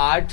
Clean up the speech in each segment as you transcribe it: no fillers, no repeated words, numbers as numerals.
8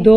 2।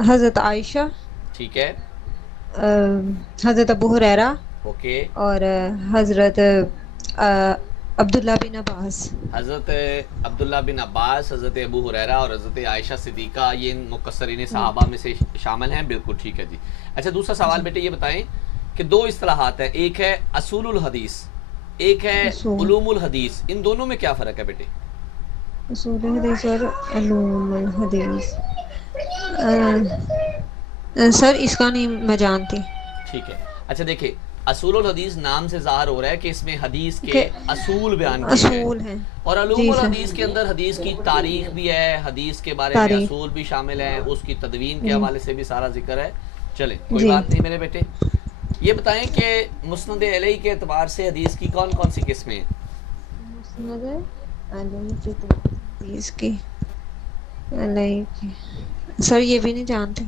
حضرت عائشہ، ٹھیک ہے، حضرت ابو ہریرہ اوکے، اور حضرت عبداللہ بن عباس۔ حضرت عبداللہ بن عباس، حضرت ابو ہریرہ اور حضرت عائشہ صدیقہ یہ ان مقصرین صحابہ میں سے شامل ہیں، بالکل ٹھیک ہے جی۔ اچھا دوسرا سوال بیٹے یہ بتائیں کہ دو اصطلاحات ہیں، ایک ہے اصول الحدیث، ایک ہے اصول علوم الحدیث، ان دونوں میں کیا فرق ہے بیٹے؟ اصول حدیث اور علوم الحدیث، سر اس کا نہیں میں جانتی ٹھیک ہے، اچھا دیکھیں اصول الحدیث نام سے ظاہر ہو رہا ہے کہ اس میں حدیث کے کہ اصول بیان کیے گئے، اصول ہیں۔ اور علوم جی سر، الحدیث کے اندر حدیث کی تاریخ بھی ہے، حدیث کے بارے میں تاریخ، اصول بھی شامل ہیں، اس کی تدوین کے جی حوالے سے بھی سارا ذکر ہے۔ چلیں کوئی جی۔ بات نہیں میرے بیٹے، یہ بتائیں کہ مسند علیہ کے اعتبار سے حدیث کی کون کون سی قسمیں ہیں؟ مسند علیہ کی حدیث کی، علیہ کی، سر یہ بھی نہیں جانتے۔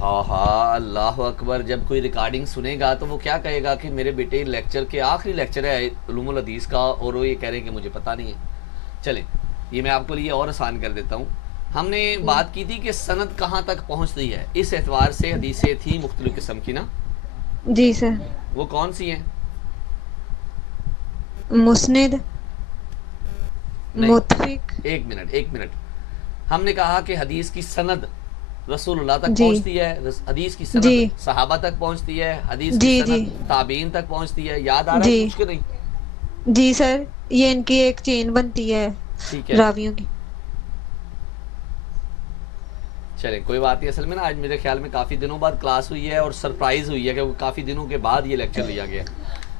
ہاں ہاں، اللہ اکبر، جب کوئی ریکارڈنگ سنے گا تو وہ کیا کہے گا کہ میرے بیٹے لیکچر کے آخری لیکچر ہے علوم الحدیث کا اور وہ یہ کہہ رہے ہیں کہ مجھے پتہ نہیں ہے۔ چلیں یہ میں آپ کو لیے اور آسان کر دیتا ہوں، ہم نے بات کی تھی کہ سند کہاں تک پہنچتی ہے، اس اعتبار سے حدیثیں تھیں مختلف قسم کی نا، جی سر، وہ کون سی ہیں؟ مسند، نہیں، متفق، ایک منٹ، ہم نے کہا کہ حدیث کی سند رسول اللہ تک جی پہنچتی ہے، حدیث کی سند جی صحابہ تک پہنچتی ہے، حدیث کی جی جی سند تابعین تک پہنچتی ہے، یاد آ رہا ہے جی کچھ کہ نہیں؟ جی سر، یہ ان کی ایک چین بنتی ہے ٹھیک ہے، راویوں کی۔ چلیں کوئی بات نہیں، اصل میں نا آج میرے خیال میں کافی دنوں بعد کلاس ہوئی ہے اور سرپرائز ہوئی ہے کہ کافی دنوں کے بعد یہ لیکچر لیا گیا،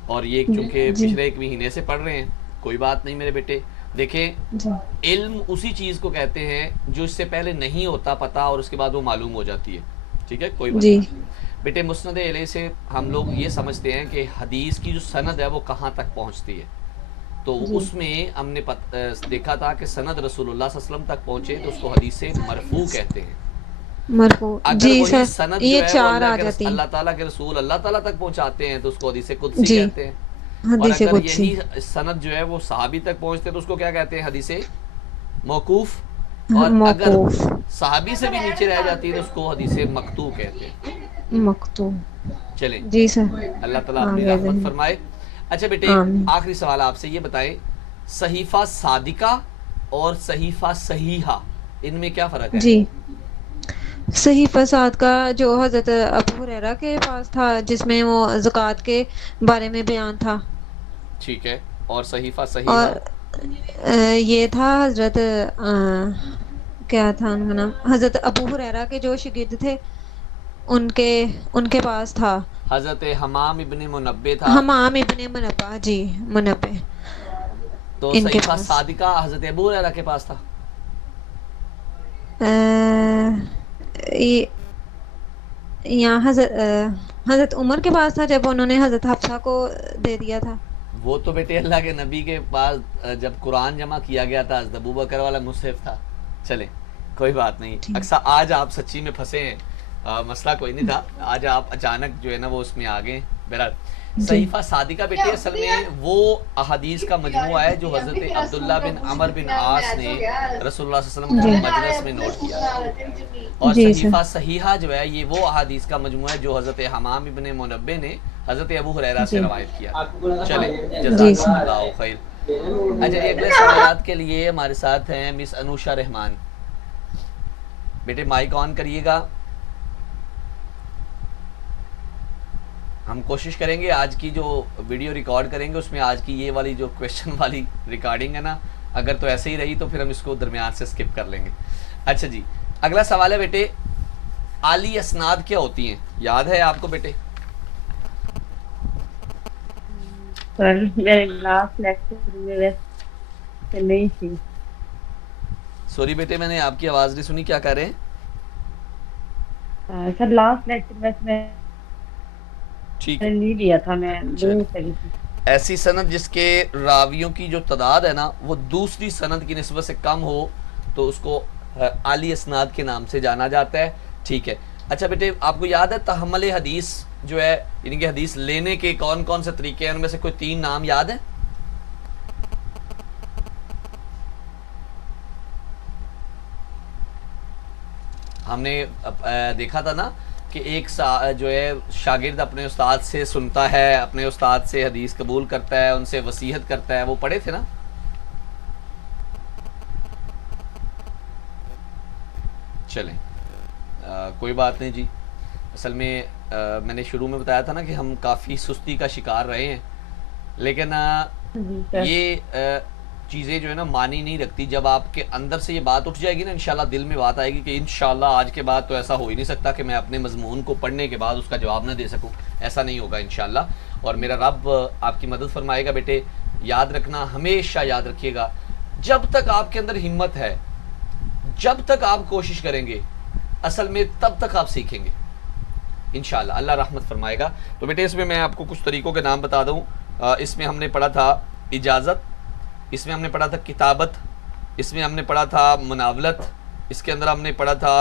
اور یہ چونکہ جی پچھلے ایک مہینے سے پڑھ رہے ہیں، کوئی بات نہیں میرے بیٹے۔ دیکھیں جی علم اسی چیز کو کہتے ہیں جو اس سے پہلے نہیں ہوتا پتہ اور اس کے بعد وہ معلوم ہو جاتی ہے، ٹھیک ہے کوئی جی مسئلہ نہیں بیٹے۔ مسند علیہ سے ہم لوگ یہ سمجھتے ہیں کہ حدیث کی جو سند ہے وہ کہاں تک پہنچتی ہے، تو جی اس میں ہم نے دیکھا تھا کہ سند رسول اللہ صلی اللہ علیہ وسلم تک پہنچے تو اس کو حدیث مرفوع کہتے ہیں۔ مرفوع، اگر جی وہی سر، سند یہ جو ہے وہ چار آ جاتی اللہ ہیں۔ تعالیٰ کے رسول اللہ تعالیٰ تک پہنچاتے ہیں تو اس کو حدیث قدسی جی، کہتے ہیں، اور حدیث اگر قدسی، یہی سند جو ہے وہ صحابی تک پہنچتے تو اس کو کیا کہتے ہیں؟ حدیث موقوف، اور اگر موقوف، صحابی سے بھی نیچے رہ جاتی ہے تو اس کو حدیث مقطوع کہتے ہیں۔ مقطوع۔ چلیں جی سر، اللہ تعالیٰ آ اپنی گیا رحمت ذہن۔ فرمائے۔ اچھا بیٹے آمین۔ آخری سوال آپ سے یہ بتائیں، صحیفہ صادقہ اور صحیفہ صحیحہ ان میں کیا فرق ہے؟ جی، صحیح فساد کا جو حضرت ابو ہریرہ کے پاس تھا جس میں وہ زکوٰۃ کے بارے میں بیان تھا، ٹھیک ہے، اور صحیفہ اور صحیحہ؟ یہ تھا حضرت کیا تھا ان کا نام، حضرت ابو ہریرہ کے جو شاگرد تھے ان کے پاس تھا، حضرت حمام ابن منبع تھا، حمام ابن منبع، جی منبع، تو ان کے صحیفہ پاس۔ صادقہ حضرت ابو ہریرہ کے پاس تھا۔ یہ یہاں حضرت عمر کے پاس تھا جب انہوں نے حضرت حفصہ کو دے دیا تھا۔ وہ تو بیٹے اللہ کے نبی کے پاس جب قرآن جمع کیا گیا تھا حضرت ابوبکر والا مصحف تھا۔ چلیں کوئی بات نہیں، ٹھیک، اکثر آج آپ سچی میں پھنسے ہیں، مسئلہ کوئی نہیں تھا، آج آپ اچانک جو ہے نا وہ اس میں آگئے۔ بہرحال جی صحیفہ صادقہ بیٹے اصل میں وہ احادیث کا مجموعہ ہے جو حضرت عبداللہ بن عمر بن عاص نے رسول اللہ صلی اللہ علیہ وسلم کے مجلس میں نوٹ کیا تھا، اور جی سر، صحیفہ صحیحہ جو ہے یہ وہ احادیث کا مجموعہ ہے جو حضرت حمام ابن منبع نے حضرت ابو ہریرہ سے جی روایت کیا۔ چلیں جی جزاک سر، اللہ خیر۔ اچھا جی اگلے سوالات کے لیے ہمارے ساتھ ہیں مس انوشا رحمان، بیٹے مائک آن کریے گا۔ ہم کوشش کریں گے آج کی جو ویڈیو ریکارڈ کریں گے اس میں آج کی یہ والی جو کویشچن والی ریکارڈنگ ہے نا، اگر تو ایسے ہی رہی تو پھر ہم اس کو درمیان سے سکپ کر لیں گے۔ اچھا جی اگلا سوال ہے بیٹے، عالی اسناد کیا ہوتی ہیں؟ یاد ہے آپ کو بیٹے؟ سر میرے لاسٹ لیکچر میں ویسے نہیں تھی۔ سوری بیٹے میں نے آپ کی آواز نہیں سنی، کیا کہہ رہے ہیں؟ سر لاسٹ لیکچر ویسے میں ٹھیک نے ہے، نہیں لیا تھا، میں چل نہیں کری تھی۔ ایسی سند جس کے راویوں کی جو تعداد ہے نا وہ دوسری سند کی نسبت سے کم ہو تو اس کو عالی اسناد کے نام سے جانا جاتا ہے، ٹھیک ہے۔ اچھا بیٹے آپ کو یاد ہے تحمل حدیث جو ہے یعنی کہ حدیث لینے کے کون کون سے طریقے ہیں، ان میں سے کوئی 3 نام یاد ہیں؟ ہم نے دیکھا تھا نا کہ ایک جو ہے شاگرد اپنے استاد سے سنتا ہے، اپنے استاد سے حدیث قبول کرتا ہے، ان سے وصیحت کرتا ہے، وہ پڑھے تھے نا؟ چلیں کوئی بات نہیں جی. اصل میں میں نے شروع میں بتایا تھا نا کہ ہم کافی سستی کا شکار رہے ہیں، لیکن جی سر. یہ چیزیں جو ہے نا معنی نہیں رکھتی. جب آپ کے اندر سے یہ بات اٹھ جائے گی نا، انشاءاللہ دل میں بات آئے گی کہ انشاءاللہ آج کے بعد تو ایسا ہو ہی نہیں سکتا کہ میں اپنے مضمون کو پڑھنے کے بعد اس کا جواب نہ دے سکوں. ایسا نہیں ہوگا انشاءاللہ، اور میرا رب آپ کی مدد فرمائے گا. بیٹے یاد رکھنا، ہمیشہ یاد رکھیے گا، جب تک آپ کے اندر ہمت ہے، جب تک آپ کوشش کریں گے، اصل میں تب تک آپ سیکھیں گے انشاءاللہ. اللہ رحمت فرمائے گا. تو بیٹے اس میں آپ کو کچھ طریقوں کے نام بتا دوں. اس میں ہم نے پڑھا تھا اجازت، اس میں ہم نے پڑھا تھا کتابت، اس میں ہم نے پڑھا تھا مناولت، اس کے اندر ہم نے پڑھا تھا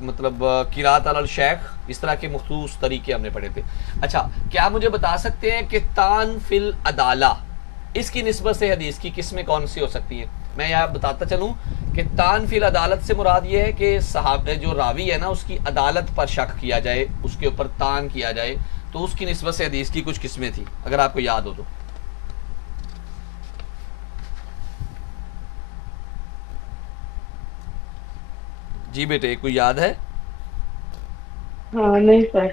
مطلب قراءت علی الشیخ. اس طرح کے مخصوص طریقے ہم نے پڑھے تھے. اچھا، کیا مجھے بتا سکتے ہیں کہ تان فی العدالہ اس کی نسبت سے حدیث کی قسمیں کون سی ہو سکتی ہیں؟ میں یہاں بتاتا چلوں کہ تان فی العدالت سے مراد یہ ہے کہ صحابہ جو راوی ہے نا اس کی عدالت پر شک کیا جائے، اس کے اوپر تان کیا جائے، تو اس کی نسبت سے حدیث کی کچھ قسمیں تھیں، اگر آپ کو یاد ہو تو. جی بیٹے کوئی یاد ہے؟ ہاں نہیں سر.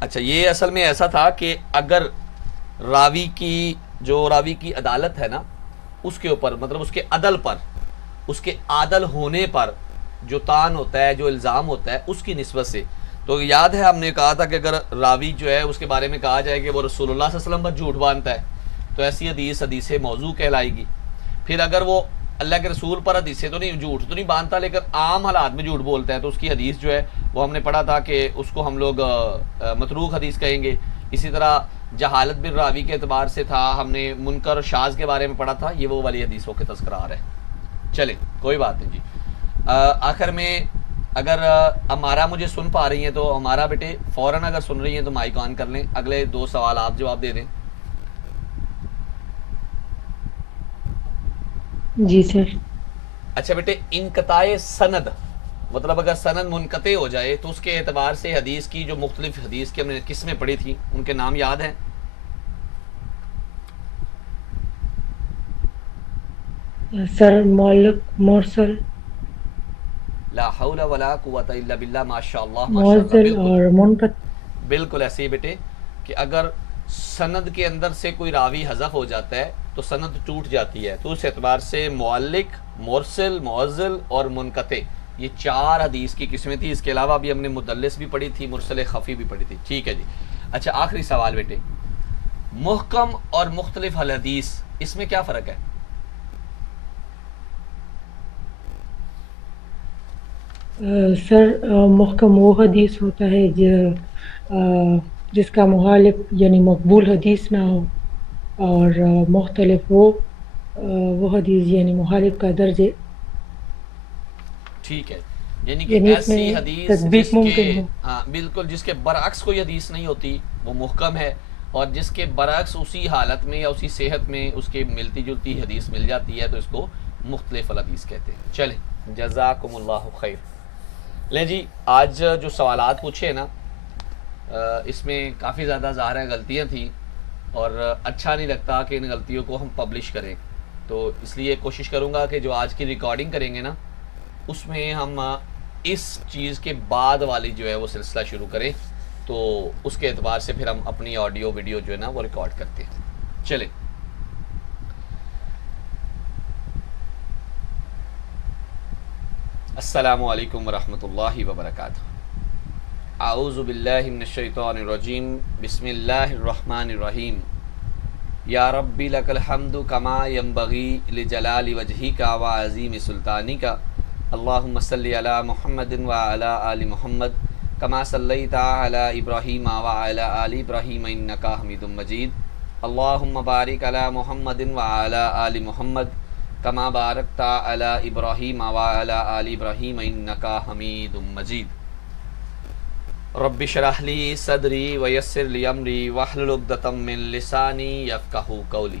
اچھا، یہ اصل میں ایسا تھا کہ اگر راوی کی عدالت ہے نا، اس کے اوپر مطلب اس کے عدل پر، اس کے عادل ہونے پر جو تان ہوتا ہے، جو الزام ہوتا ہے، اس کی نسبت سے. تو یاد ہے ہم نے کہا تھا کہ اگر راوی جو ہے اس کے بارے میں کہا جائے کہ وہ رسول اللہ صلی اللہ علیہ وسلم پر جھوٹ باندھتا ہے تو ایسی حدیث موضوع کہلائے گی. پھر اگر وہ اللہ کے رسول پر حدیثیں تو نہیں، جھوٹ تو نہیں باندھتا، لیکن عام حالات میں جھوٹ بولتا ہے، تو اس کی حدیث جو ہے وہ ہم نے پڑھا تھا کہ اس کو ہم لوگ متروک حدیث کہیں گے. اسی طرح جہالت بن راوی کے اعتبار سے تھا، ہم نے منکر شاذ کے بارے میں پڑھا تھا. یہ وہ والی حدیثوں کے تذکرہ آ رہے ہیں. چلیں کوئی بات نہیں جی. آخر میں اگر ہمارا مجھے سن پا رہی ہیں تو ہمارا بیٹے فوراً اگر سن رہی ہیں تو مائک آن کر لیں. اگلے 2 سوال آپ جواب دے دیں. جی سر. اچھا بیٹے، انقطاع سند مطلب اگر سند منقطع ہو جائے تو اس کے اعتبار سے حدیث کی جو مختلف حدیث کی ہم نے قسمیں پڑھی تھیں ان کے نام یاد ہیں؟ سر معلق، مرسل، لا حول ولا قوت الا باللہ. ماشاء اللہ ماشاء اللہ. معزل بالکل اور منقطع. بالکل ایسے ہی بیٹے کہ اگر سند کے اندر سے کوئی راوی حذف ہو جاتا ہے تو سند ٹوٹ جاتی ہے. تو اس اعتبار سے معلق، مرسل، معزل اور منقطع، یہ 4 حدیث کی قسمیں تھیں. اس کے علاوہ بھی ہم نے مدلس بھی پڑھی تھی، مرسل خفی بھی پڑھی تھی. ٹھیک ہے جی. اچھا آخری سوال بیٹے، محکم اور مختلف الحدیث اس میں کیا فرق ہے؟ سر محکم وہ حدیث ہوتا ہے جس کا مخالف یعنی مقبول حدیث نہ ہو، اور مختلف وہ حدیث یعنی مخالف کا درجے. ٹھیک ہے، یعنی کہ یعنی اس ایسی میں حدیث تطبیق جس کے ممکن ہو. ہاں بالکل، جس کے برعکس کوئی حدیث نہیں ہوتی وہ محکم ہے، اور جس کے برعکس اسی حالت میں یا اسی صحت میں اس کے ملتی جلتی حدیث مل جاتی ہے تو اس کو مختلف الحدیث کہتے ہیں. چلیں جزاکم اللہ خیر. لیں جی، آج جو سوالات پوچھے نا اس میں کافی زیادہ ظاہر ہے غلطیاں تھیں، اور اچھا نہیں لگتا کہ ان غلطیوں کو ہم پبلش کریں. تو اس لیے کوشش کروں گا کہ جو آج کی ریکارڈنگ کریں گے نا اس میں ہم اس چیز کے بعد والی جو ہے وہ سلسلہ شروع کریں، تو اس کے اعتبار سے پھر ہم اپنی آڈیو ویڈیو جو ہے نا وہ ریکارڈ کرتے ہیں. چلیں السلام علیکم ورحمۃ اللہ وبرکاتہ. اعوذ باللہ من الشیطان الرجیم. بسم اللہ الرحمن الرحیم. یا ربی لک الحمد کما ینبغی لجلال وجہک وعظیم سلطانک. اللہم صلی علی محمد وعلی آل محمد کما صلیت علی ابراہیم وعلی آل ابراہیم انک حمید مجید. اللہم بارک علی محمد وعلی آل محمد کما بارکت علی ابراہیم وعلی آل ابراہیم انک حمید مجید. رب اشرح لی صدری ویسر لی امری واحلل عقدۃ من لسانی یفقہوا قولی.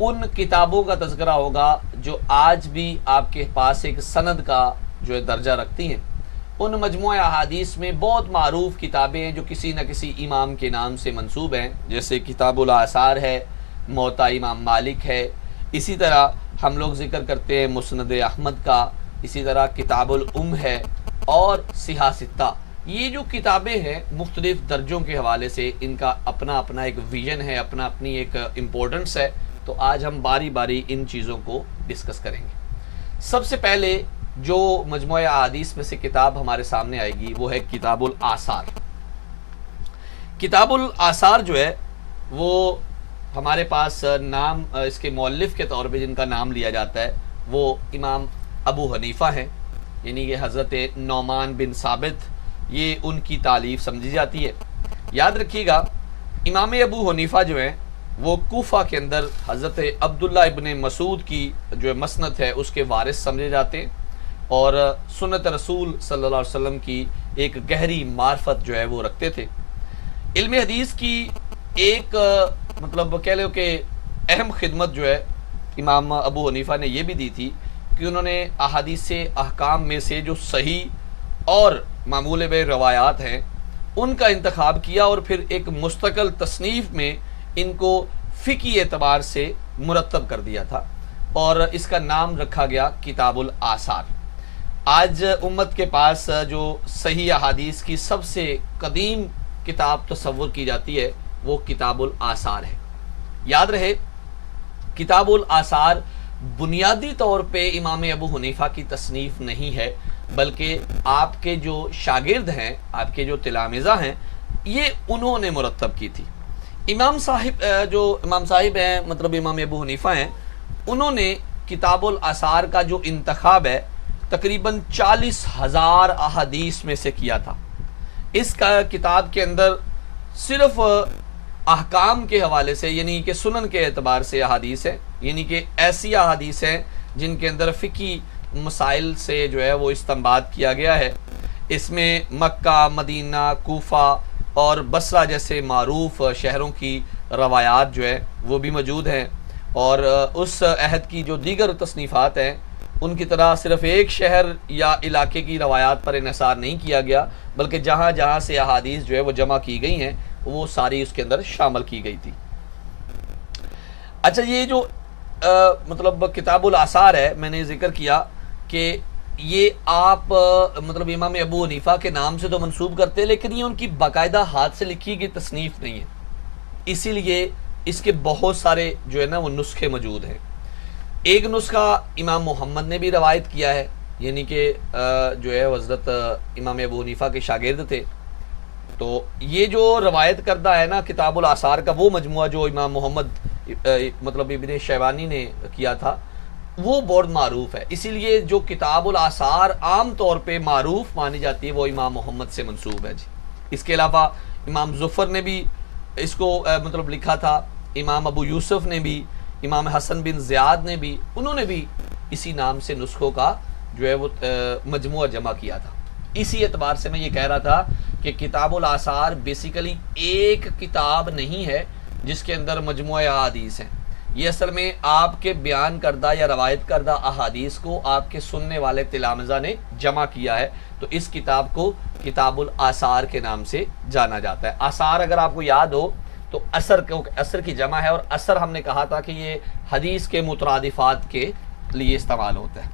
ان کتابوں کا تذکرہ ہوگا جو آج بھی آپ کے پاس ایک سند کا جو ہے درجہ رکھتی ہیں. ان مجموعہ احادیث میں بہت معروف کتابیں ہیں جو کسی نہ کسی امام کے نام سے منسوب ہیں، جیسے کتاب الآثار ہے، موطا امام مالک ہے، اسی طرح ہم لوگ ذکر کرتے ہیں مسند احمد کا، اسی طرح کتاب الام ہے اور صحاح ستہ. یہ جو کتابیں ہیں مختلف درجوں کے حوالے سے ان کا اپنا اپنا ایک ویژن ہے، اپنا اپنی ایک امپورٹنس ہے. تو آج ہم باری باری ان چیزوں کو ڈسکس کریں گے. سب سے پہلے جو مجموعہ احادیث میں سے کتاب ہمارے سامنے آئے گی وہ ہے کتاب الآثار. کتاب الآثار جو ہے وہ ہمارے پاس نام اس کے مؤلف کے طور پہ جن کا نام لیا جاتا ہے وہ امام ابو حنیفہ ہیں، یعنی کہ حضرت نعمان بن ثابت، یہ ان کی تالیف سمجھی جاتی ہے. یاد رکھیے گا امام ابو حنیفہ جو ہیں وہ کوفہ کے اندر حضرت عبداللہ ابن مسعود کی جو مسند ہے اس کے وارث سمجھے جاتے ہیں، اور سنت رسول صلی اللہ علیہ وسلم کی ایک گہری معرفت جو ہے وہ رکھتے تھے. علم حدیث کی ایک مطلب کہہ لو کہ اہم خدمت جو ہے امام ابو حنیفہ نے یہ بھی دی تھی کہ انہوں نے احادیث احکام میں سے جو صحیح اور معمول بے روایات ہیں ان کا انتخاب کیا اور پھر ایک مستقل تصنیف میں ان کو فقہی اعتبار سے مرتب کر دیا تھا اور اس کا نام رکھا گیا کتاب الآثار. آج امت کے پاس جو صحیح احادیث کی سب سے قدیم کتاب تصور کی جاتی ہے وہ کتاب الآثار ہے. یاد رہے کتاب الآثار بنیادی طور پہ امام ابو حنیفہ کی تصنیف نہیں ہے، بلکہ آپ کے جو شاگرد ہیں، آپ کے جو تلامذہ ہیں، یہ انہوں نے مرتب کی تھی. امام صاحب ہیں مطلب امام ابو حنیفہ ہیں، انہوں نے کتاب الآثار کا جو انتخاب ہے تقریباً 40,000 احادیث میں سے کیا تھا. اس کا کتاب کے اندر صرف احکام کے حوالے سے یعنی کہ سنن کے اعتبار سے احادیث ہیں، یعنی کہ ایسی احادیث ہیں جن کے اندر فقہی مسائل سے جو ہے وہ استنباط کیا گیا ہے. اس میں مکہ، مدینہ، کوفہ اور بصرہ جیسے معروف شہروں کی روایات جو ہے وہ بھی موجود ہیں، اور اس عہد کی جو دیگر تصنیفات ہیں ان کی طرح صرف ایک شہر یا علاقے کی روایات پر انحصار نہیں کیا گیا، بلکہ جہاں جہاں سے احادیث جو ہے وہ جمع کی گئی ہیں وہ ساری اس کے اندر شامل کی گئی تھی. اچھا، یہ جو مطلب کتاب الآثار ہے میں نے ذکر کیا کہ یہ آپ مطلب امام ابو حنیفہ کے نام سے تو منسوب کرتے ہیں، لیکن یہ ان کی باقاعدہ ہاتھ سے لکھی گئی تصنیف نہیں ہے، اسی لیے اس کے بہت سارے جو ہے نا وہ نسخے موجود ہیں. ایک نسخہ امام محمد نے بھی روایت کیا ہے، یعنی کہ جو ہے حضرت امام ابو حنیفہ کے شاگرد تھے. تو یہ جو روایت کردہ ہے نا کتاب الآثار کا وہ مجموعہ جو امام محمد مطلب ابن شیبانی نے کیا تھا وہ بہت معروف ہے، اسی لیے جو کتاب الآثار عام طور پہ معروف مانی جاتی ہے وہ امام محمد سے منسوب ہے جی. اس کے علاوہ امام ظفر نے بھی اس کو مطلب لکھا تھا، امام ابو یوسف نے بھی، امام حسن بن زیاد نے بھی، انہوں نے بھی اسی نام سے نسخوں کا جو ہے وہ مجموعہ جمع کیا تھا. اسی اعتبار سے میں یہ کہہ رہا تھا کہ کتاب الآثار بیسیکلی ایک کتاب نہیں ہے جس کے اندر مجموعہ احادیث ہیں. یہ اصل میں آپ کے بیان کردہ یا روایت کردہ احادیث کو آپ کے سننے والے تلامذہ نے جمع کیا ہے، تو اس کتاب کو کتاب الآثار کے نام سے جانا جاتا ہے. آثار اگر آپ کو یاد ہو تو اثر کی جمع ہے، اور اثر ہم نے کہا تھا کہ یہ حدیث کے مترادفات کے لیے استعمال ہوتا ہے.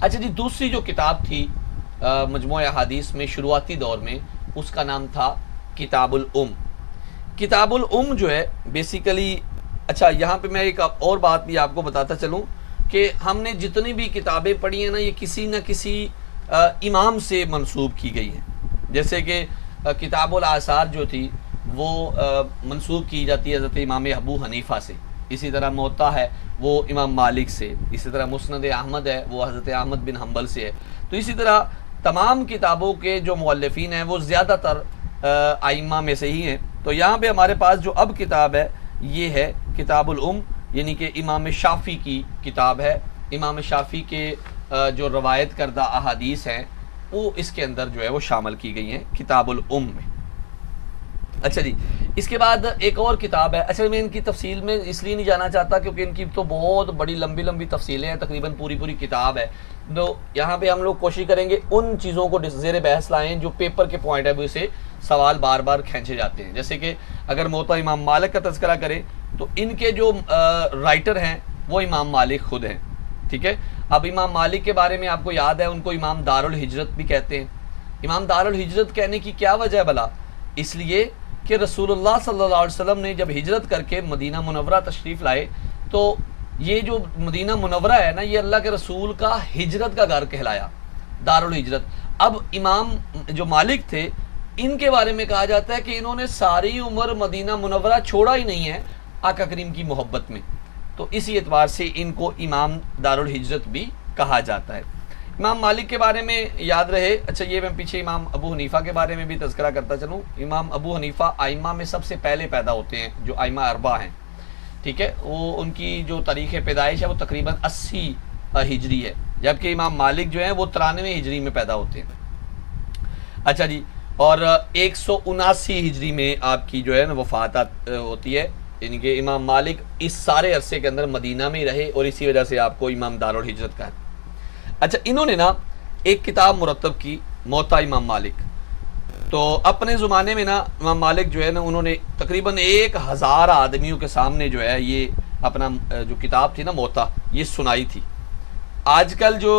اچھا جی، دوسری جو کتاب تھی مجموعہ احادیث میں شروعاتی دور میں اس کا نام تھا کتاب الام. کتاب الام جو ہے بیسیکلی، اچھا یہاں پہ میں ایک اور بات بھی آپ کو بتاتا چلوں کہ ہم نے جتنی بھی کتابیں پڑھی ہیں نا یہ کسی نہ کسی امام سے منسوب کی گئی ہیں. جیسے کہ کتاب الآثار جو تھی وہ منسوب کی جاتی ہے حضرت امام ابو حنیفہ سے، اسی طرح موطا ہے وہ امام مالک سے، اسی طرح مسند احمد ہے وہ حضرت احمد بن حنبل سے ہے. تو اسی طرح تمام کتابوں کے جو مؤلفین ہیں وہ زیادہ تر ائمہ میں سے ہی ہیں. تو یہاں پہ ہمارے پاس جو اب کتاب ہے یہ ہے کتاب الام، یعنی کہ امام شافعی کی کتاب ہے. امام شافعی کے جو روایت کردہ احادیث ہیں وہ اس کے اندر جو ہے وہ شامل کی گئی ہیں کتاب الام میں. اچھا جی، اس کے بعد ایک اور کتاب ہے. اچھا میں ان کی تفصیل میں اس لیے نہیں جانا چاہتا کیونکہ ان کی تو بہت بڑی لمبی لمبی تفصیلیں ہیں، تقریباً پوری کتاب ہے. تو یہاں پہ ہم لوگ کوشش کریں گے ان چیزوں کو زیر بحث لائیں جو پیپر کے پوائنٹ ہے وہ سے سوال بار بار کھینچے جاتے ہیں. جیسے کہ اگر موطا امام مالک کا تذکرہ کریں تو ان کے جو رائٹر ہیں وہ امام مالک خود ہیں. ٹھیک ہے. اب امام مالک کے بارے میں آپ کو یاد ہے ان کو امام دار الحجرت بھی کہتے ہیں. امام دار الحجرت کہنے کی کیا وجہ ہے بھلا؟ اس لیے کہ رسول اللہ صلی اللہ علیہ وسلم نے جب ہجرت کر کے مدینہ منورہ تشریف لائے تو یہ جو مدینہ منورہ ہے نا یہ اللہ کے رسول کا ہجرت کا گھر کہلایا، دار الحجرت. اب امام جو مالک تھے ان کے بارے میں کہا جاتا ہے کہ انہوں نے ساری عمر مدینہ منورہ چھوڑا ہی نہیں ہے آقا کریم کی محبت میں، تو اسی اعتبار سے ان کو امام دار الحجرت بھی کہا جاتا ہے. امام مالک کے بارے میں یاد رہے. اچھا یہ میں پیچھے امام ابو حنیفہ کے بارے میں بھی تذکرہ کرتا چلوں. امام ابو حنیفہ آئمہ میں سب سے پہلے پیدا ہوتے ہیں جو آئمہ اربعہ ہیں. ٹھیک ہے. وہ ان کی جو تاریخ پیدائش ہے وہ تقریباً 80 ہجری ہے، جبکہ امام مالک جو ہیں وہ 93 ہجری میں پیدا ہوتے ہیں. اچھا جی، اور 179 ہجری میں آپ کی جو ہے نا وفات ہوتی ہے. یعنی کہ امام مالک اس سارے عرصے کے اندر مدینہ میں ہی رہے اور اسی وجہ سے آپ کو امام دار الحجرت کہا. اچھا انہوں نے نا ایک کتاب مرتب کی موطا امام مالک. تو اپنے زمانے میں نا امام مالک جو ہے نا انہوں نے تقریباً 1000 آدمیوں کے سامنے جو ہے یہ اپنا جو کتاب تھی نا موطا یہ سنائی تھی. آج کل جو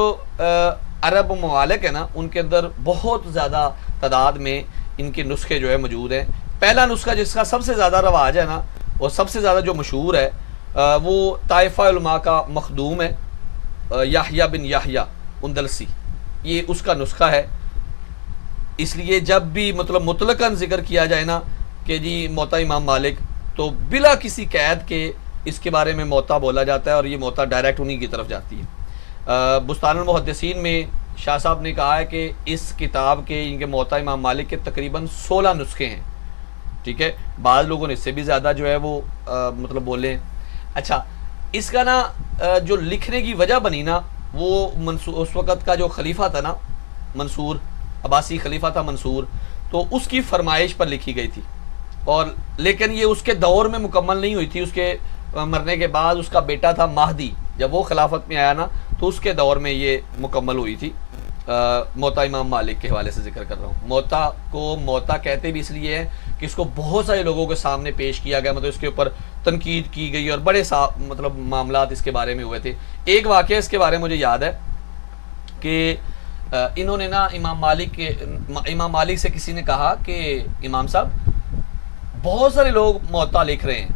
عرب ممالک ہے نا ان کے اندر بہت زیادہ تعداد میں ان کے نسخے جو ہے موجود ہیں. پہلا نسخہ جس کا سب سے زیادہ رواج ہے نا اور سب سے زیادہ جو مشہور ہے وہ طائفہ علماء کا مخدوم ہے، یحییٰ بن یحییٰ اندلسی، یہ اس کا نسخہ ہے. اس لیے جب بھی مطلب مطلقاً ذکر کیا جائے نا کہ جی موطا امام مالک تو بلا کسی قید کے اس کے بارے میں موطا بولا جاتا ہے اور یہ موطا ڈائریکٹ انہی کی طرف جاتی ہے. بستان المحدثین میں شاہ صاحب نے کہا ہے کہ اس کتاب کے ان کے موطا امام مالک کے تقریباً 16 نسخے ہیں. ٹھیک ہے. بعض لوگوں نے اس سے بھی زیادہ جو ہے وہ مطلب بولے. اچھا اس کا نا جو لکھنے کی وجہ بنی نا وہ اس وقت کا جو خلیفہ تھا نا منصور، عباسی خلیفہ تھا منصور، تو اس کی فرمائش پر لکھی گئی تھی. اور لیکن یہ اس کے دور میں مکمل نہیں ہوئی تھی. اس کے مرنے کے بعد اس کا بیٹا تھا مہدی، جب وہ خلافت میں آیا نا تو اس کے دور میں یہ مکمل ہوئی تھی. موطا امام مالک کے حوالے سے ذکر کر رہا ہوں. موطا کو موطا کہتے بھی اس لیے ہیں کہ اس کو بہت سارے لوگوں کے سامنے پیش کیا گیا، مطلب اس کے اوپر تنقید کی گئی اور بڑے مطلب معاملات اس کے بارے میں ہوئے تھے. ایک واقعہ اس کے بارے میں مجھے یاد ہے کہ انہوں نے نا امام مالک سے کسی نے کہا کہ امام صاحب بہت سارے لوگ موطا لکھ رہے ہیں،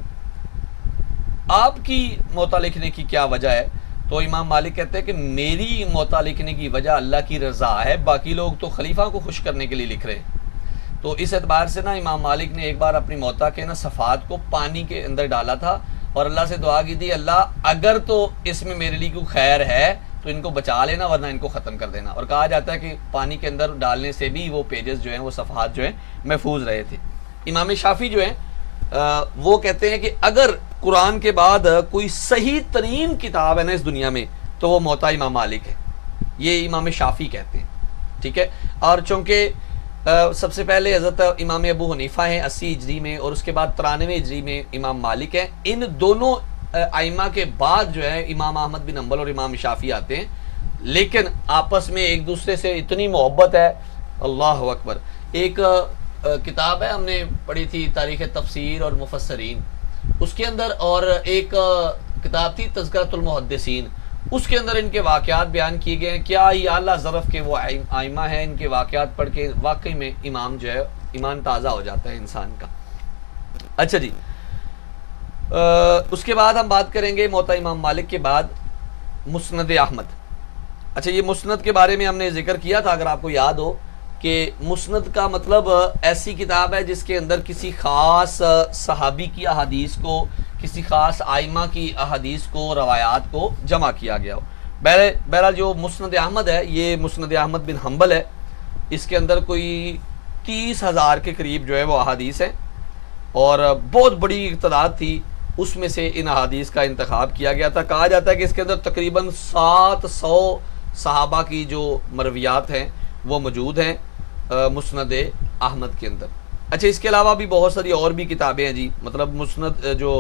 آپ کی موطا لکھنے کی کیا وجہ ہے؟ تو امام مالک کہتے ہیں کہ میری موطا لکھنے کی وجہ اللہ کی رضا ہے، باقی لوگ تو خلیفہ کو خوش کرنے کے لیے لکھ رہے ہیں. تو اس اعتبار سے نا امام مالک نے ایک بار اپنی موطا کے نا صفحات کو پانی کے اندر ڈالا تھا اور اللہ سے دعا کی تھی اللہ اگر تو اس میں میرے لیے کوئی خیر ہے تو ان کو بچا لینا ورنہ ان کو ختم کر دینا. اور کہا جاتا ہے کہ پانی کے اندر ڈالنے سے بھی وہ پیجز جو ہیں وہ صفحات جو ہیں محفوظ رہے تھے. امام شافعی جو ہیں وہ کہتے ہیں کہ اگر قرآن کے بعد کوئی صحیح ترین کتاب ہے نا اس دنیا میں تو وہ موطا امام مالک ہے. یہ امام شافعی کہتے ہیں. ٹھیک ہے. اور چونکہ سب سے پہلے حضرت امام ابو حنیفہ ہیں 80 ہجری میں اور اس کے بعد 93 ہجری میں امام مالک ہیں. ان دونوں ائمہ کے بعد جو ہے امام احمد بن حنبل اور امام شافعی آتے ہیں، لیکن آپس میں ایک دوسرے سے اتنی محبت ہے. اللہ اکبر. ایک کتاب ہے ہم نے پڑھی تھی تاریخ تفسیر اور مفسرین، اس کے اندر، اور ایک کتاب تھی تذکرۃ المحدثین، اس کے اندر ان کے واقعات بیان کیے گئے ہیں. کیا ہی اعلیٰ ظرف کے وہ ائمہ ہیں، ان کے واقعات پڑھ کے واقعی میں امام جو ہے ایمان تازہ ہو جاتا ہے انسان کا. اچھا جی، اس کے بعد ہم بات کریں گے موطا امام مالک کے بعد مسند احمد. اچھا یہ مسند کے بارے میں ہم نے ذکر کیا تھا اگر آپ کو یاد ہو کہ مسند کا مطلب ایسی کتاب ہے جس کے اندر کسی خاص صحابی کی احادیث کو، کسی خاص ائمہ کی احادیث کو، روایات کو جمع کیا گیا ہو. بہرحال جو مسند احمد ہے یہ مسند احمد بن حنبل ہے. اس کے اندر کوئی 30,000 کے قریب جو ہے وہ احادیث ہیں اور بہت بڑی تعداد تھی. اس میں سے ان احادیث کا انتخاب کیا گیا تھا. کہا جاتا ہے کہ اس کے اندر تقریباً 700 صحابہ کی جو مرویات ہیں وہ موجود ہیں مسند احمد کے اندر. اچھا اس کے علاوہ بھی بہت ساری اور بھی کتابیں ہیں جی، مطلب مسند جو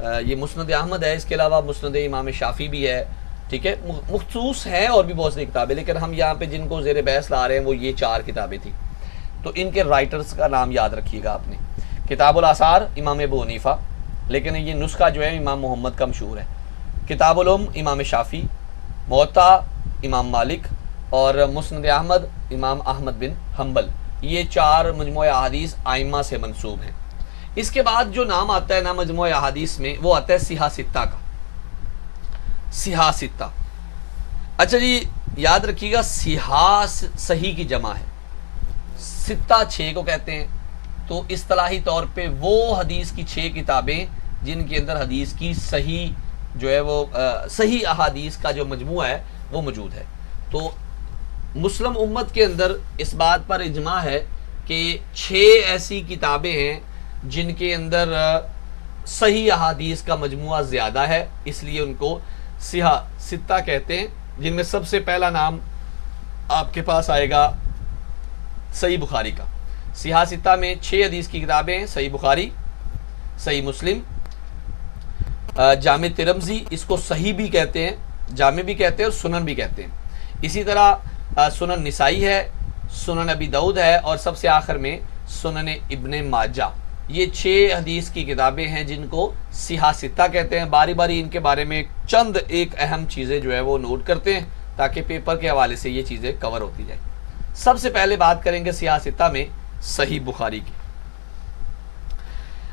یہ مسند احمد ہے، اس کے علاوہ مسند امام شافعی بھی ہے، ٹھیک ہے، مخصوص ہیں اور بھی بہت ساری کتابیں، لیکن ہم یہاں پہ جن کو زیر بحث لا رہے ہیں وہ یہ 4 کتابیں تھیں. تو ان کے رائٹرز کا نام یاد رکھیے گا آپ نے. کتاب الاثار امام ابو حنیفہ، لیکن یہ نسخہ جو ہے امام محمد کا مشہور ہے. کتاب العلم امام شافعی، موطا امام مالک، اور مسند احمد امام احمد بن حنبل. یہ 4 مجموعہ احادیث ائمہ سے منسوب ہیں. اس کے بعد جو نام آتا ہے نا مجموعہ احادیث میں، وہ آتا ہے صحاح ستہ کا. صحاح ستہ، اچھا جی یاد رکھیے گا، صحاح صحیح کی جمع ہے، ستہ 6 کو کہتے ہیں. تو اصطلاحی طور پہ وہ حدیث کی 6 کتابیں جن کے اندر حدیث کی صحیح جو ہے وہ صحیح احادیث کا جو مجموعہ ہے وہ موجود ہے. تو مسلم امت کے اندر اس بات پر اجماع ہے کہ 6 ایسی کتابیں ہیں جن کے اندر صحیح احادیث کا مجموعہ زیادہ ہے، اس لیے ان کو صحاح ستہ کہتے ہیں، جن میں سب سے پہلا نام آپ کے پاس آئے گا صحیح بخاری کا. صحاح ستہ میں 6 حدیث کی کتابیں ہیں، صحیح بخاری، صحیح مسلم، جامع ترمذی، اس کو صحیح بھی کہتے ہیں، جامع بھی کہتے ہیں اور سنن بھی کہتے ہیں. اسی طرح سنن نسائی ہے، سنن ابی داؤد ہے، اور سب سے آخر میں سنن ابن ماجہ. یہ 6 حدیث کی کتابیں ہیں جن کو صحاح ستہ کہتے ہیں. باری باری ان کے بارے میں چند ایک اہم چیزیں جو ہے وہ نوٹ کرتے ہیں تاکہ پیپر کے حوالے سے یہ چیزیں کور ہوتی جائیں. سب سے پہلے بات کریں گے صحاح ستہ میں صحیح بخاری کی.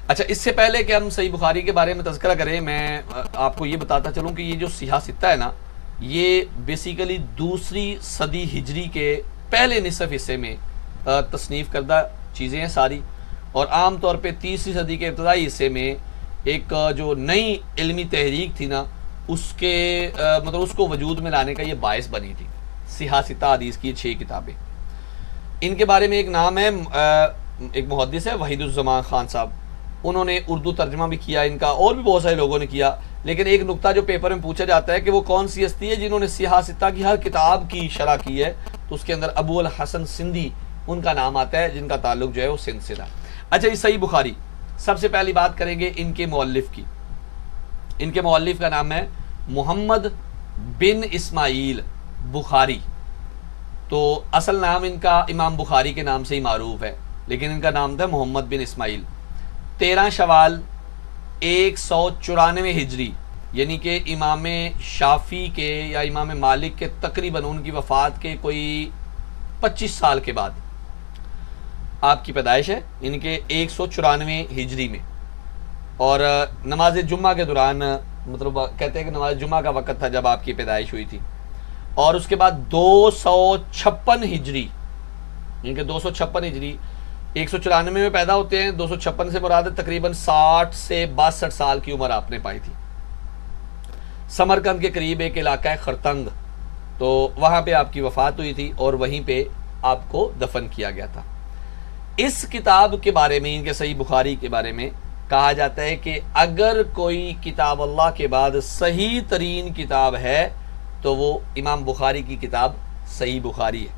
اچھا اس سے پہلے کہ ہم صحیح بخاری کے بارے میں تذکرہ کریں، میں آپ کو یہ بتاتا چلوں کہ یہ جو صحاح ستہ ہے نا، یہ بیسیکلی 2 صدی ہجری کے پہلے نصف حصے میں تصنیف کردہ چیزیں ہیں ساری، اور عام طور پہ 3 صدی کے ابتدائی حصے میں ایک جو نئی علمی تحریک تھی نا، اس کے مطلب اس کو وجود میں لانے کا یہ باعث بنی تھی. صحاح ستہ حدیث کی 6 کتابیں. ان کے بارے میں ایک نام ہے، ایک محدث ہے وحید الزمان خان صاحب، انہوں نے اردو ترجمہ بھی کیا ان کا، اور بھی بہت سارے لوگوں نے کیا. لیکن ایک نقطہ جو پیپر میں پوچھا جاتا ہے کہ وہ کون سی ہستی ہے جنہوں نے صحاح ستہ کی ہر کتاب کی شرح کی ہے، تو اس کے اندر ابو الحسن سندھی ان کا نام آتا ہے، جن کا تعلق جو ہے وہ سندھ سے تھا. اچھا یہ صحیح بخاری، سب سے پہلی بات کریں گے ان کے مؤلف کی. ان کے مؤلف کا نام ہے محمد بن اسماعیل بخاری. تو اصل نام ان کا امام بخاری کے نام سے ہی معروف ہے، لیکن ان کا نام تھا محمد بن اسماعیل. 13 شوال 194 ہجری، یعنی کہ امام شافعی کے یا امام مالک کے تقریباً ان کی وفات کے کوئی 25 سال کے بعد آپ کی پیدائش ہے، ان کے 194 ہجری میں. اور نماز جمعہ کے دوران، مطلب کہتے ہیں کہ نماز جمعہ کا وقت تھا جب آپ کی پیدائش ہوئی تھی. اور اس کے بعد 256 ہجری، ان کے 256 ہجری، 194 میں پیدا ہوتے ہیں، 256 سے مراد تقریباً 60 سے 62 سال کی عمر آپ نے پائی تھی. سمرقند کے قریب ایک علاقہ ہے خرتنگ، تو وہاں پہ آپ کی وفات ہوئی تھی اور وہیں پہ آپ کو دفن کیا گیا تھا. اس کتاب کے بارے میں، ان کے صحیح بخاری کے بارے میں کہا جاتا ہے کہ اگر کوئی کتاب اللہ کے بعد صحیح ترین کتاب ہے تو وہ امام بخاری کی کتاب صحیح بخاری ہے.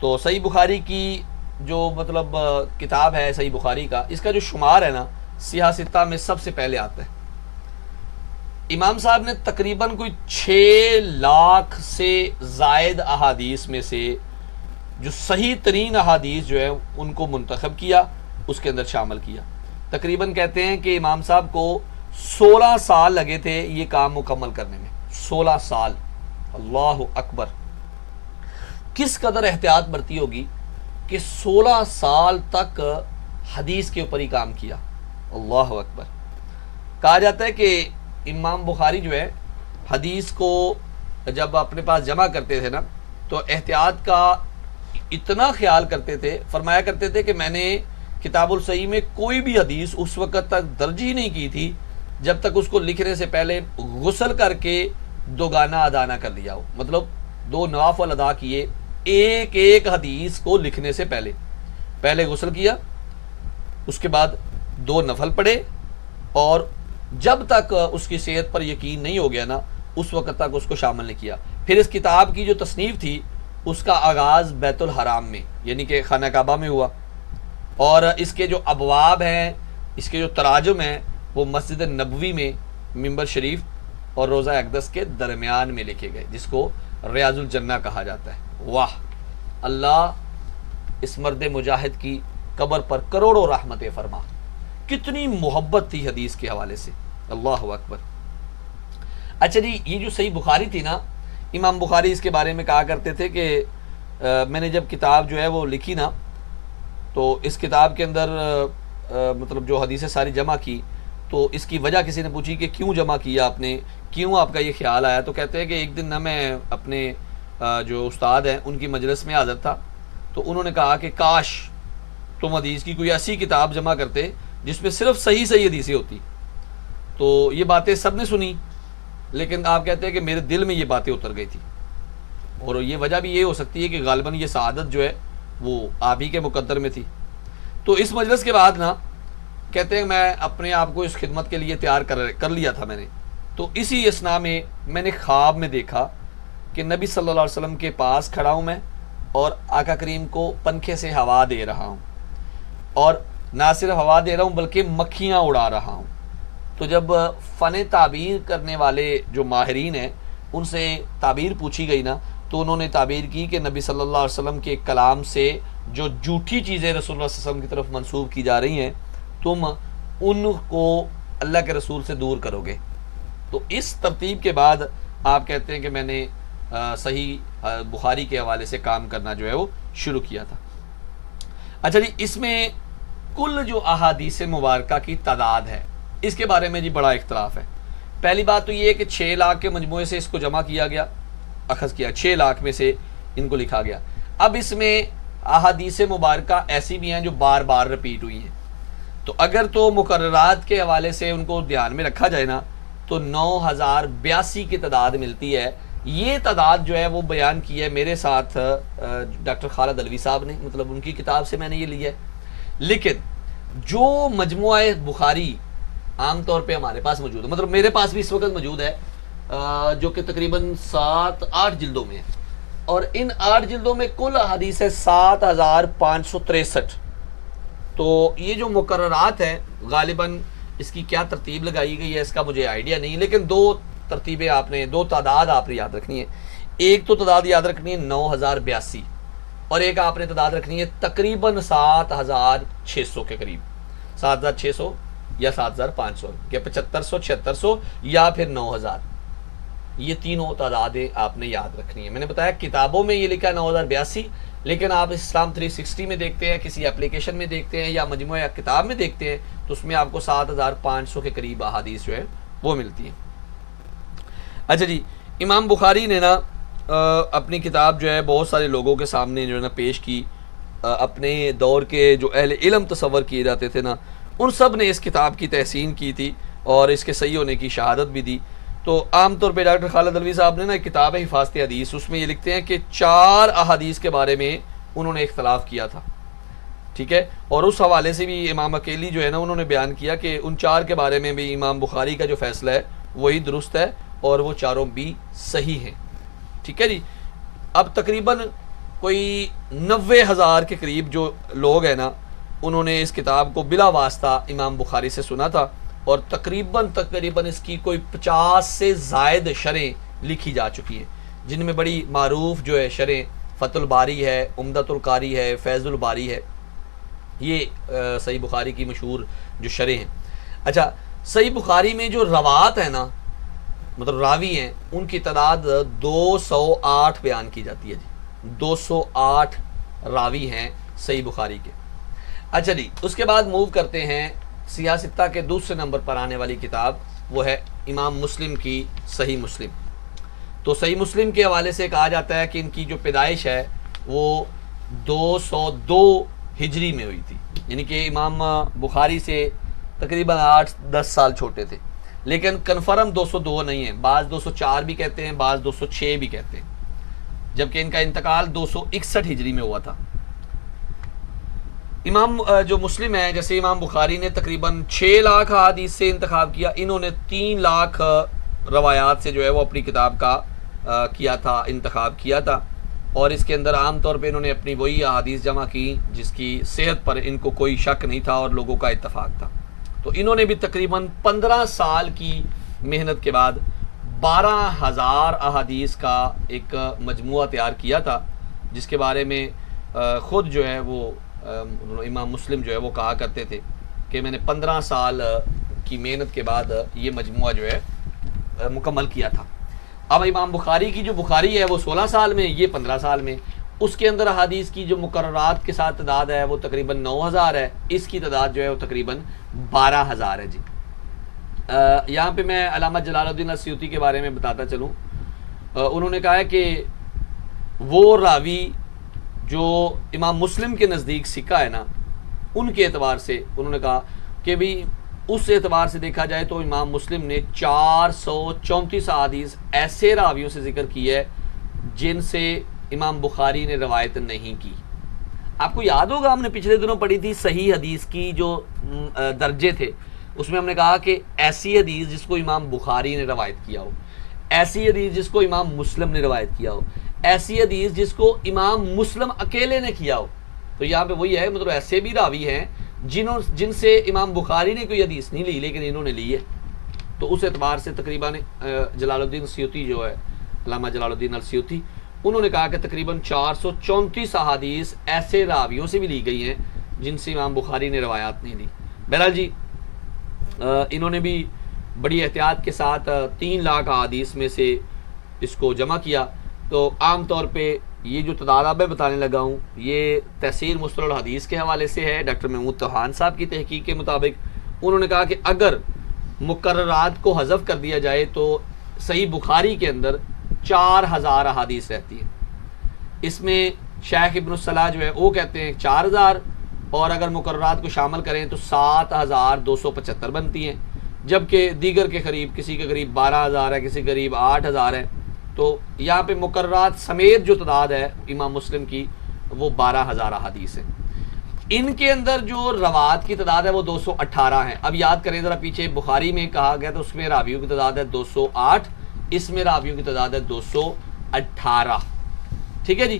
تو صحیح بخاری کی جو مطلب کتاب ہے صحیح بخاری کا، اس کا جو شمار ہے نا صحاح ستہ میں سب سے پہلے آتا ہے. امام صاحب نے تقریباً کوئی 6 لاکھ سے زائد احادیث میں سے جو صحیح ترین احادیث جو ہے ان کو منتخب کیا، اس کے اندر شامل کیا. تقریباً کہتے ہیں کہ امام صاحب کو 16 سال لگے تھے یہ کام مکمل کرنے میں. 16 سال، اللہ اکبر! کس قدر احتیاط برتی ہوگی کہ 16 سال تک حدیث کے اوپر ہی کام کیا. اللہ اکبر! کہا جاتا ہے کہ امام بخاری جو ہے حدیث کو جب اپنے پاس جمع کرتے تھے نا، تو احتیاط کا اتنا خیال کرتے تھے، فرمایا کرتے تھے کہ میں نے کتاب الصحیح میں کوئی بھی حدیث اس وقت تک درج ہی نہیں کی تھی جب تک اس کو لکھنے سے پہلے غسل کر کے 2 گانا ادا نہ کر لیا ہو. مطلب 2 نوافل ادا کیے ایک ایک حدیث کو لکھنے سے پہلے غسل کیا، اس کے بعد 2 نفل پڑھے، اور جب تک اس کی صحت پر یقین نہیں ہو گیا نا اس وقت تک اس کو شامل نہیں کیا. پھر اس کتاب کی جو تصنیف تھی اس کا آغاز بیت الحرام میں، یعنی کہ خانہ کعبہ میں ہوا. اور اس کے جو ابواب ہیں، اس کے جو تراجم ہیں، وہ مسجد نبوی میں منبر شریف اور روضہ اقدس کے درمیان میں لکھے گئے، جس کو ریاض الجنہ کہا جاتا ہے۔ واہ، اللہ اس مرد مجاہد کی قبر پر کروڑوں رحمتیں فرما۔ کتنی محبت تھی حدیث کے حوالے سے، اللہ اکبر۔ اچھا جی، یہ جو صحیح بخاری تھی نا، امام بخاری اس کے بارے میں کہا کرتے تھے کہ میں نے جب کتاب جو ہے وہ لکھی نا، تو اس کتاب کے اندر مطلب جو حدیثیں ساری جمع کی، تو اس کی وجہ کسی نے پوچھی کہ کیوں جمع کیا آپ نے، کیوں آپ کا یہ خیال آیا؟ تو کہتے ہیں کہ ایک دن نہ میں اپنے جو استاد ہیں ان کی مجلس میں حاضر تھا، تو انہوں نے کہا کہ کاش تم حدیث کی کوئی ایسی کتاب جمع کرتے جس میں صرف صحیح حدیثیں ہوتی۔ تو یہ باتیں سب نے سنی، لیکن آپ کہتے ہیں کہ میرے دل میں یہ باتیں اتر گئی تھی، اور یہ وجہ بھی یہ ہو سکتی ہے کہ غالباً یہ سعادت جو ہے وہ آپ ہی کے مقدر میں تھی۔ تو اس مجلس کے بعد نا کہتے ہیں میں اپنے آپ کو اس خدمت کے لیے تیار کر لیا تھا میں نے، تو اسی اسنا میں نے خواب میں دیکھا کہ نبی صلی اللہ علیہ وسلم کے پاس کھڑا ہوں میں، اور آقا کریم کو پنکھے سے ہوا دے رہا ہوں، اور نہ صرف ہوا دے رہا ہوں بلکہ مکھیاں اڑا رہا ہوں۔ تو جب فن تعبیر کرنے والے جو ماہرین ہیں ان سے تعبیر پوچھی گئی نا، تو انہوں نے تعبیر کی کہ نبی صلی اللہ علیہ وسلم کے کلام سے جو جھوٹی چیزیں رسول اللہ صلی اللہ علیہ وسلم کی طرف منسوب کی جا رہی ہیں، تم ان کو اللہ کے رسول سے دور کرو گے۔ تو اس ترتیب کے بعد آپ کہتے ہیں کہ میں نے صحیح بخاری کے حوالے سے کام کرنا جو ہے وہ شروع کیا تھا۔ اچھا جی، اس میں کل جو احادیث مبارکہ کی تعداد ہے، اس کے بارے میں جی بڑا اختلاف ہے۔ پہلی بات تو یہ ہے کہ 6 لاکھ کے مجموعے سے اس کو جمع کیا گیا، اخذ کیا، 6 لاکھ میں سے ان کو لکھا گیا۔ اب اس میں احادیث مبارکہ ایسی بھی ہیں جو بار بار رپیٹ ہوئی ہیں، تو اگر تو مقررات کے حوالے سے ان کو دھیان میں رکھا جائے نا، تو 9082 کی تعداد ملتی ہے۔ یہ تعداد جو ہے وہ بیان کی ہے میرے ساتھ ڈاکٹر خالد علوی صاحب نے، مطلب ان کی کتاب سے میں نے یہ لیا ہے۔ لیکن جو مجموعہ بخاری عام طور پہ ہمارے پاس موجود ہے، مطلب میرے پاس بھی اس وقت موجود ہے، جو کہ تقریباً 7-8 جلدوں میں ہے، اور ان 8 جلدوں میں کل احادیث ہے 7563۔ تو یہ جو مقررات ہیں غالباً اس کی کیا ترتیب لگائی گئی ہے اس کا مجھے آئیڈیا نہیں، لیکن 2 ترتیبیں دو تعداد آپ نے یاد رکھنی ہے۔ ایک تو تعداد یاد رکھنی ہے 9082، اور ایک آپ نے تعداد رکھنی ہے تقریباً 7600 کے قریب، 7600 یا 7500 یا 7500 7600 یا پھر 9000۔ یہ تینوں تعدادیں آپ نے یاد رکھنی ہے۔ میں نے بتایا کتابوں میں یہ لکھا ہے 9082، لیکن آپ اسلام 360 میں دیکھتے ہیں، کسی اپلیکیشن میں دیکھتے ہیں یا مجموعہ کتاب میں دیکھتے ہیں، تو اس میں آپ کو 7500 کے قریب احادیث جو ہے وہ ملتی ہیں۔ اچھا جی، امام بخاری نے نا اپنی کتاب جو ہے بہت سارے لوگوں کے سامنے جو ہے نا پیش کی، اپنے دور کے جو اہل علم تصور کیے جاتے تھے نا، ان سب نے اس کتاب کی تحسین کی تھی اور اس کے صحیح ہونے کی شہادت بھی دی۔ تو عام طور پہ ڈاکٹر خالد علوی صاحب نے نا ایک کتاب ہے حفاظت حدیث، اس میں یہ لکھتے ہیں کہ 4 احادیث کے بارے میں انہوں نے اختلاف کیا تھا، ٹھیک ہے، اور اس حوالے سے بھی امام اکیلی جو ہے نا انہوں نے بیان کیا کہ ان 4 کے بارے میں بھی امام بخاری کا جو فیصلہ ہے وہی درست ہے، اور وہ چاروں بھی صحیح ہیں، ٹھیک ہے جی۔ اب تقریباً کوئی 90,000 کے قریب جو لوگ ہیں نا، انہوں نے اس کتاب کو بلا واسطہ امام بخاری سے سنا تھا، اور تقریباً اس کی کوئی 50 سے زائد شرح لکھی جا چکی ہیں، جن میں بڑی معروف جو ہے شرح فتح الباری ہے، عمدۃ القاری ہے، فیض الباری ہے، یہ صحیح بخاری کی مشہور جو شرح ہیں۔ اچھا، صحیح بخاری میں جو روات ہیں نا، مطلب راوی ہیں، ان کی تعداد 208 بیان کی جاتی ہے جی، 208 راوی ہیں صحیح بخاری کے۔ اچھا جی، اس کے بعد موو کرتے ہیں سیاہ ستہ کے دوسرے نمبر پر آنے والی کتاب، وہ ہے امام مسلم کی صحیح مسلم۔ تو صحیح مسلم کے حوالے سے کہا جاتا ہے کہ ان کی جو پیدائش ہے وہ 202 ہجری میں ہوئی تھی، یعنی کہ امام بخاری سے تقریباً 8-10 سال چھوٹے تھے، لیکن کنفرم 202 نہیں ہے، بعض 204 بھی کہتے ہیں، بعض 206 بھی کہتے ہیں، جبکہ ان کا انتقال 261 ہجری میں ہوا تھا۔ امام جو مسلم ہے، جیسے امام بخاری نے تقریباً 6 لاکھ احادیث سے انتخاب کیا، انہوں نے 3 لاکھ روایات سے جو ہے وہ اپنی کتاب کا کیا تھا، انتخاب کیا تھا، اور اس کے اندر عام طور پہ انہوں نے اپنی وہی احادیث جمع کی جس کی صحت پر ان کو کوئی شک نہیں تھا اور لوگوں کا اتفاق تھا. تو انہوں نے بھی تقریباً 15 سال کی محنت کے بعد 12,000 احادیث کا ایک مجموعہ تیار کیا تھا، جس کے بارے میں خود جو ہے وہ امام مسلم جو ہے وہ کہا کرتے تھے کہ میں نے 15 سال کی محنت کے بعد یہ مجموعہ جو ہے مکمل کیا تھا. اب امام بخاری کی جو بخاری ہے وہ 16 سال میں، یہ 15 سال میں. اس کے اندر احادیث کی جو مقررات کے ساتھ تعداد ہے وہ تقریباً 9,000 ہے، اس کی تعداد جو ہے وہ تقریباً 12,000 ہے. جی یہاں پہ میں علامہ جلال الدین السیوطی کے بارے میں بتاتا چلوں. انہوں نے کہا ہے کہ وہ راوی جو امام مسلم کے نزدیک سکہ ہے نا، ان کے اعتبار سے انہوں نے کہا کہ بھی اس اعتبار سے دیکھا جائے تو امام مسلم نے 434 احادیث ایسے راویوں سے ذکر کی ہے جن سے امام بخاری نے روایت نہیں کی. آپ کو یاد ہوگا ہم نے پچھلے دنوں پڑھی تھی صحیح حدیث کی جو درجے تھے، اس میں ہم نے کہا کہ ایسی حدیث جس کو امام بخاری نے روایت کیا ہو، ایسی حدیث جس کو امام مسلم نے روایت کیا ہو، ایسی حدیث جس کو امام مسلم اکیلے نے کیا ہو. تو یہاں پہ وہی ہے، مطلب ایسے بھی راوی ہیں جن سے امام بخاری نے کوئی حدیث نہیں لی لیکن انہوں نے لی ہے. تو اس اعتبار سے تقریباً جلال الدین سیوطی جو ہے، علامہ جلال الدین السیوطی، انہوں نے کہا کہ تقریباً 434 احادیث ایسے راویوں سے بھی لی گئی ہیں جن سے امام بخاری نے روایات نہیں لی. بہرحال جی انہوں نے بھی بڑی احتیاط کے ساتھ 3 لاکھ احادیث میں سے اس کو جمع کیا. تو عام طور پہ یہ جو تعداد اب میں بتانے لگا ہوں یہ تحصیل مصطلح الحدیث کے حوالے سے ہے. ڈاکٹر محمود توحان صاحب کی تحقیق کے مطابق انہوں نے کہا کہ اگر مقررات کو حذف کر دیا جائے تو صحیح بخاری کے اندر 4,000 احادیث رہتی ہیں. اس میں شیخ ابن الصلاح جو ہے وہ کہتے ہیں 4,000، اور اگر مقررات کو شامل کریں تو 7,275 بنتی ہیں، جبکہ دیگر کے قریب کسی کے قریب 12,000 ہے، کسی کے قریب 8,000 ہے. تو یہاں پہ مقررات سمیت جو تعداد ہے امام مسلم کی وہ 12,000 احادیث ہیں. ان کے اندر جو روات کی تعداد ہے وہ 218 ہیں. اب یاد کریں ذرا پیچھے بخاری میں کہا گیا تو اس میں راویوں کی تعداد ہے 208، اس میں راویوں کی تعداد ہے 218. ٹھیک ہے جی.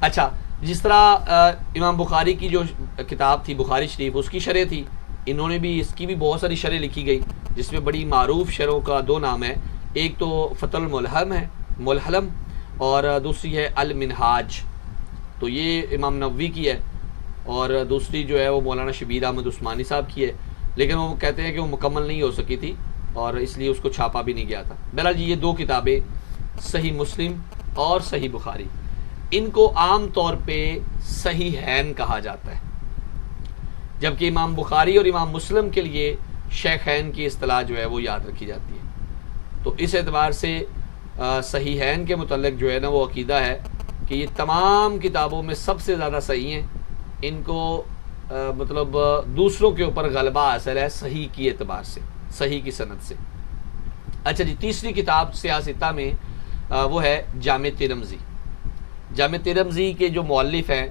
اچھا، جس طرح امام بخاری کی جو کتاب تھی بخاری شریف، اس کی شرح تھی، انہوں نے بھی اس کی بھی بہت ساری شرح لکھی گئی جس میں بڑی معروف شرحوں کا 2 نام ہے. ایک تو فتح الملحم ہے، ملحلم، اور دوسری ہے المنہاج. تو یہ امام نووی کی ہے، اور دوسری جو ہے وہ مولانا شبیر احمد عثمانی صاحب کی ہے، لیکن وہ کہتے ہیں کہ وہ مکمل نہیں ہو سکی تھی اور اس لیے اس کو چھاپا بھی نہیں گیا تھا. بہرحال جی یہ 2 کتابیں صحیح مسلم اور صحیح بخاری، ان کو عام طور پہ صحیحین کہا جاتا ہے، جبکہ امام بخاری اور امام مسلم کے لیے شیخین کی اصطلاح جو ہے وہ یاد رکھی جاتی ہے. تو اس اعتبار سے صحیحین کے متعلق جو ہے نا وہ عقیدہ ہے کہ یہ تمام کتابوں میں سب سے زیادہ صحیح ہیں. ان کو مطلب دوسروں کے اوپر غلبہ حاصل ہے صحیح کی اعتبار سے، صحیح کی سند سے. اچھا جی، تیسری کتاب سیاستہ میں وہ ہے جامع ترمذی. جامع ترمذی کے جو مؤلف ہیں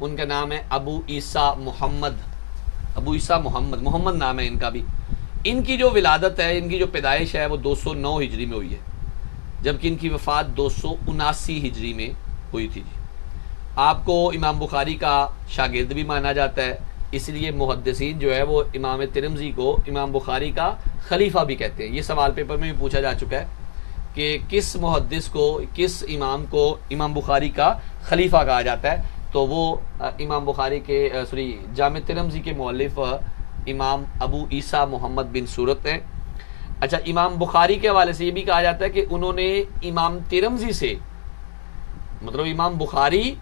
ان کا نام ہے ابو عیسیٰ محمد نام ہے ان کا بھی. ان کی جو ولادت ہے، ان کی جو پیدائش ہے وہ 209 ہجری میں ہوئی ہے، جبکہ ان کی وفات 279 ہجری میں ہوئی تھی. جی آپ کو امام بخاری کا شاگرد بھی مانا جاتا ہے، اس لیے محدثین جو ہے وہ امام ترمذی کو امام بخاری کا خلیفہ بھی کہتے ہیں. یہ سوال پیپر میں بھی پوچھا جا چکا ہے کہ کس محدث کو، کس امام کو امام بخاری کا خلیفہ کہا جاتا ہے، تو وہ امام بخاری کے جامع ترمذی کے مؤلف امام ابو عیسیٰ محمد بن سورت ہیں. اچھا، امام بخاری کے حوالے سے یہ بھی کہا جاتا ہے کہ انہوں نے امام ترمذی سے، مطلب امام بخاری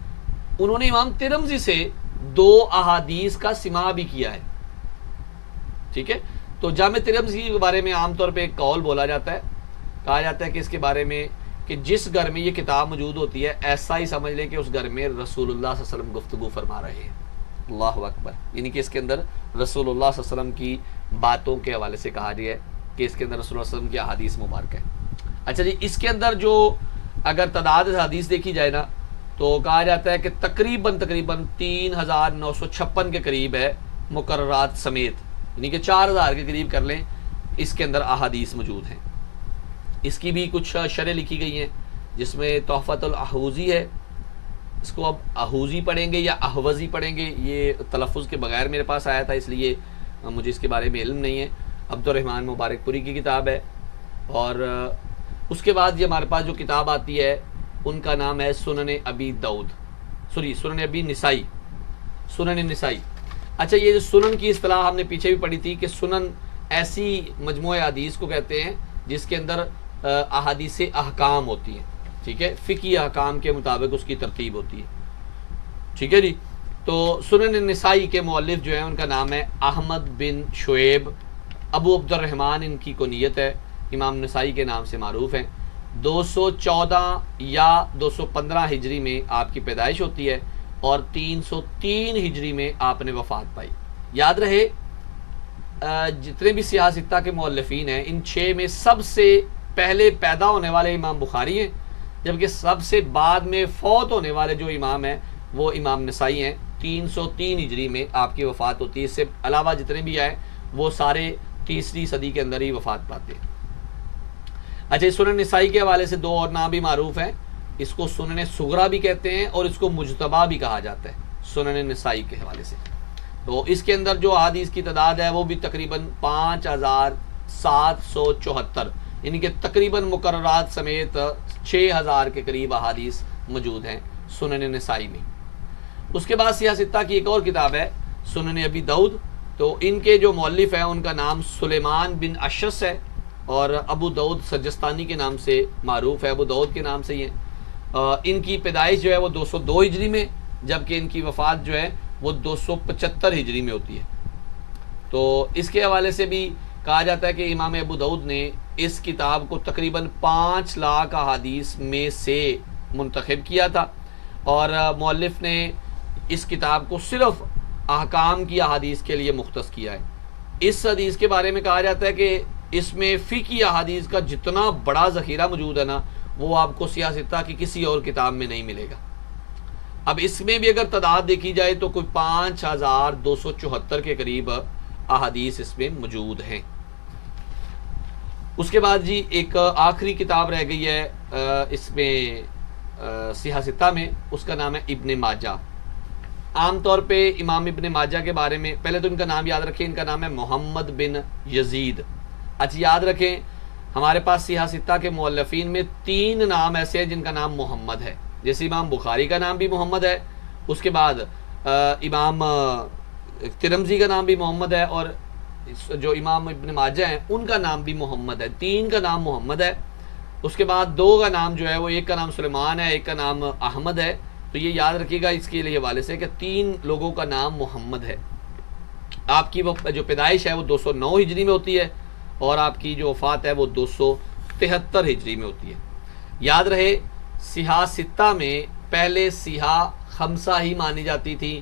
انہوں نے امام ترمذی سے 2 احادیث کا سماع بھی کیا ہے. ٹھیک ہے. تو جامع ترمذی کے بارے میں عام طور پہ ایک قول بولا جاتا ہے، کہا جاتا ہے کہ اس کے بارے میں کہ جس گھر میں یہ کتاب موجود ہوتی ہے ایسا ہی سمجھ لیں کہ اس گھر میں رسول اللہ صلی اللہ علیہ وسلم گفتگو فرما رہے ہیں. اللہ اکبر. یعنی کہ اس کے اندر رسول اللہ صلی اللہ علیہ وسلم کی باتوں کے حوالے سے کہا گیا ہے کہ اس کے اندر رسول اللہ صلی اللہ علیہ وسلم کی احادیث مبارک ہے. اچھا جی، اس کے اندر جو اگر تعداد حدیث دیکھی جائے نا تو کہا جاتا ہے کہ تقریباً 3,956 کے قریب ہے مقررات سمیت، یعنی کہ 4,000 کے قریب کر لیں اس کے اندر احادیث موجود ہیں. اس کی بھی کچھ شرح لکھی گئی ہیں جس میں تحفۃ الاحوزی ہے، اس کو اب احوزی پڑھیں گے یا احوزی پڑھیں گے، یہ تلفظ کے بغیر میرے پاس آیا تھا، اس لیے مجھے اس کے بارے میں علم نہیں ہے۔ عبد الرحمن مبارک پوری کی کتاب ہے، اور اس کے بعد یہ ہمارے پاس جو کتاب آتی ہے ان کا نام ہے سنن ابی داؤد، سنن ابی نسائی، سنن نسائی۔ اچھا، یہ جو سنن کی اصطلاح ہم نے پیچھے بھی پڑھی تھی کہ سنن ایسی مجموعہ حدیث کو کہتے ہیں جس کے اندر احادیث احکام ہوتی ہیں، ٹھیک ہے، فقہی احکام کے مطابق اس کی ترتیب ہوتی ہے، ٹھیک ہے جی۔ تو سنن النسائی کے مؤلف جو ہیں ان کا نام ہے احمد بن شعیب ابو عبد الرحمن، ان کی کنیت ہے، امام نسائی کے نام سے معروف ہیں۔ 214 یا 215 ہجری میں آپ کی پیدائش ہوتی ہے اور 303 ہجری میں آپ نے وفات پائی۔ یاد رہے جتنے بھی سیاہ ستہ کے مؤلفین ہیں ان 6 میں سب سے پہلے پیدا ہونے والے امام بخاری ہیں، جبکہ سب سے بعد میں فوت ہونے والے جو امام ہیں وہ امام نسائی ہیں۔ 303 ہجری میں آپ کی وفات ہوتی ہے، اس سے علاوہ جتنے بھی آئے وہ سارے تیسری صدی کے اندر ہی وفات پاتے ہیں۔ اچھا، سنن نسائی کے حوالے سے 2 اور نام بھی معروف ہیں، اس کو سنن صغریٰ بھی کہتے ہیں اور اس کو مجتبیٰ بھی کہا جاتا ہے سنن نسائی کے حوالے سے۔ تو اس کے اندر جو احادیث کی تعداد ہے وہ بھی تقریباً 5774، یعنی کہ تقریباً مقررات سمیت 6000 کے قریب احادیث موجود ہیں سنن نسائی میں۔ اس کے بعد سیاہ ستہ کی ایک اور کتاب ہے سنن ابی داؤد، تو ان کے جو مؤلف ہیں ان کا نام سلیمان بن اشعث ہے اور ابو داؤد سجستانی کے نام سے معروف ہے، ابو داؤد کے نام سے ہی ہیں۔ ان کی پیدائش جو ہے وہ 202 ہجری میں، جبکہ ان کی وفات جو ہے وہ 275 ہجری میں ہوتی ہے۔ تو اس کے حوالے سے بھی کہا جاتا ہے کہ امام ابو داؤد نے اس کتاب کو تقریباً 5 لاکھ احادیث میں سے منتخب کیا تھا، اور مؤلف نے اس کتاب کو صرف احکام کی احادیث کے لیے مختص کیا ہے۔ اس حدیث کے بارے میں کہا جاتا ہے کہ اس میں فقہی احادیث کا جتنا بڑا ذخیرہ موجود ہے نا وہ آپ کو سیاہ ستہ کی کسی اور کتاب میں نہیں ملے گا۔ اب اس میں بھی اگر تعداد دیکھی جائے تو کوئی 5274 کے قریب احادیث اس میں موجود ہیں۔ اس کے بعد جی ایک آخری کتاب رہ گئی ہے اس میں سیاہ ستہ میں، اس کا نام ہے ابن ماجہ۔ عام طور پہ امام ابن ماجہ کے بارے میں پہلے تو ان کا نام یاد رکھیں، ان کا نام ہے محمد بن یزید۔ اچھا، یاد رکھیں ہمارے پاس سیاہ ستہ کے مؤلفین میں 3 نام ایسے ہیں جن کا نام محمد ہے، جیسے امام بخاری کا نام بھی محمد ہے، اس کے بعد امام ترمذی کا نام بھی محمد ہے، اور جو امام ابن ماجہ ہیں ان کا نام بھی محمد ہے، 3 کا نام محمد ہے۔ اس کے بعد 2 کا نام جو ہے وہ ایک کا نام سلیمان ہے، ایک کا نام احمد ہے۔ تو یہ یاد رکھیے گا اس کے لیے حوالے سے کہ 3 لوگوں کا نام محمد ہے۔ آپ کی جو پیدائش ہے وہ 209 ہجری میں ہوتی ہے اور آپ کی جو وفات ہے وہ 273 ہجری میں ہوتی ہے۔ یاد رہے سیاہ ستہ میں پہلے سیاہ خمسہ ہی مانی جاتی تھی،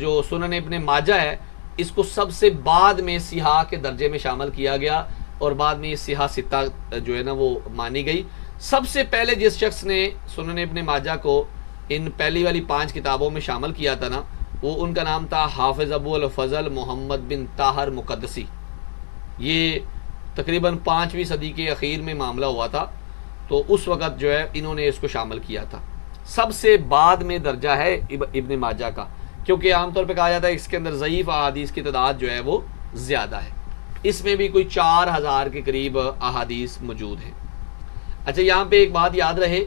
جو سنن ابن ماجہ ہے اس کو سب سے بعد میں سیاہ کے درجے میں شامل کیا گیا اور بعد میں یہ سیاہ ستہ جو ہے نا وہ مانی گئی۔ سب سے پہلے جس شخص نے سنن ابن ماجہ کو ان پہلی والی 5 کتابوں میں شامل کیا تھا نا وہ ان کا نام تھا حافظ ابو الفضل محمد بن طاہر مقدسی۔ یہ تقریباً 5ویں صدی کے اخیر میں معاملہ ہوا تھا، تو اس وقت جو ہے انہوں نے اس کو شامل کیا تھا۔ سب سے بعد میں درجہ ہے ابن ماجہ کا، کیونکہ عام طور پہ کہا جاتا ہے اس کے اندر ضعیف احادیث کی تعداد جو ہے وہ زیادہ ہے، اس میں بھی کوئی 4000 کے قریب احادیث موجود ہیں۔ اچھا، یہاں پہ ایک بات یاد رہے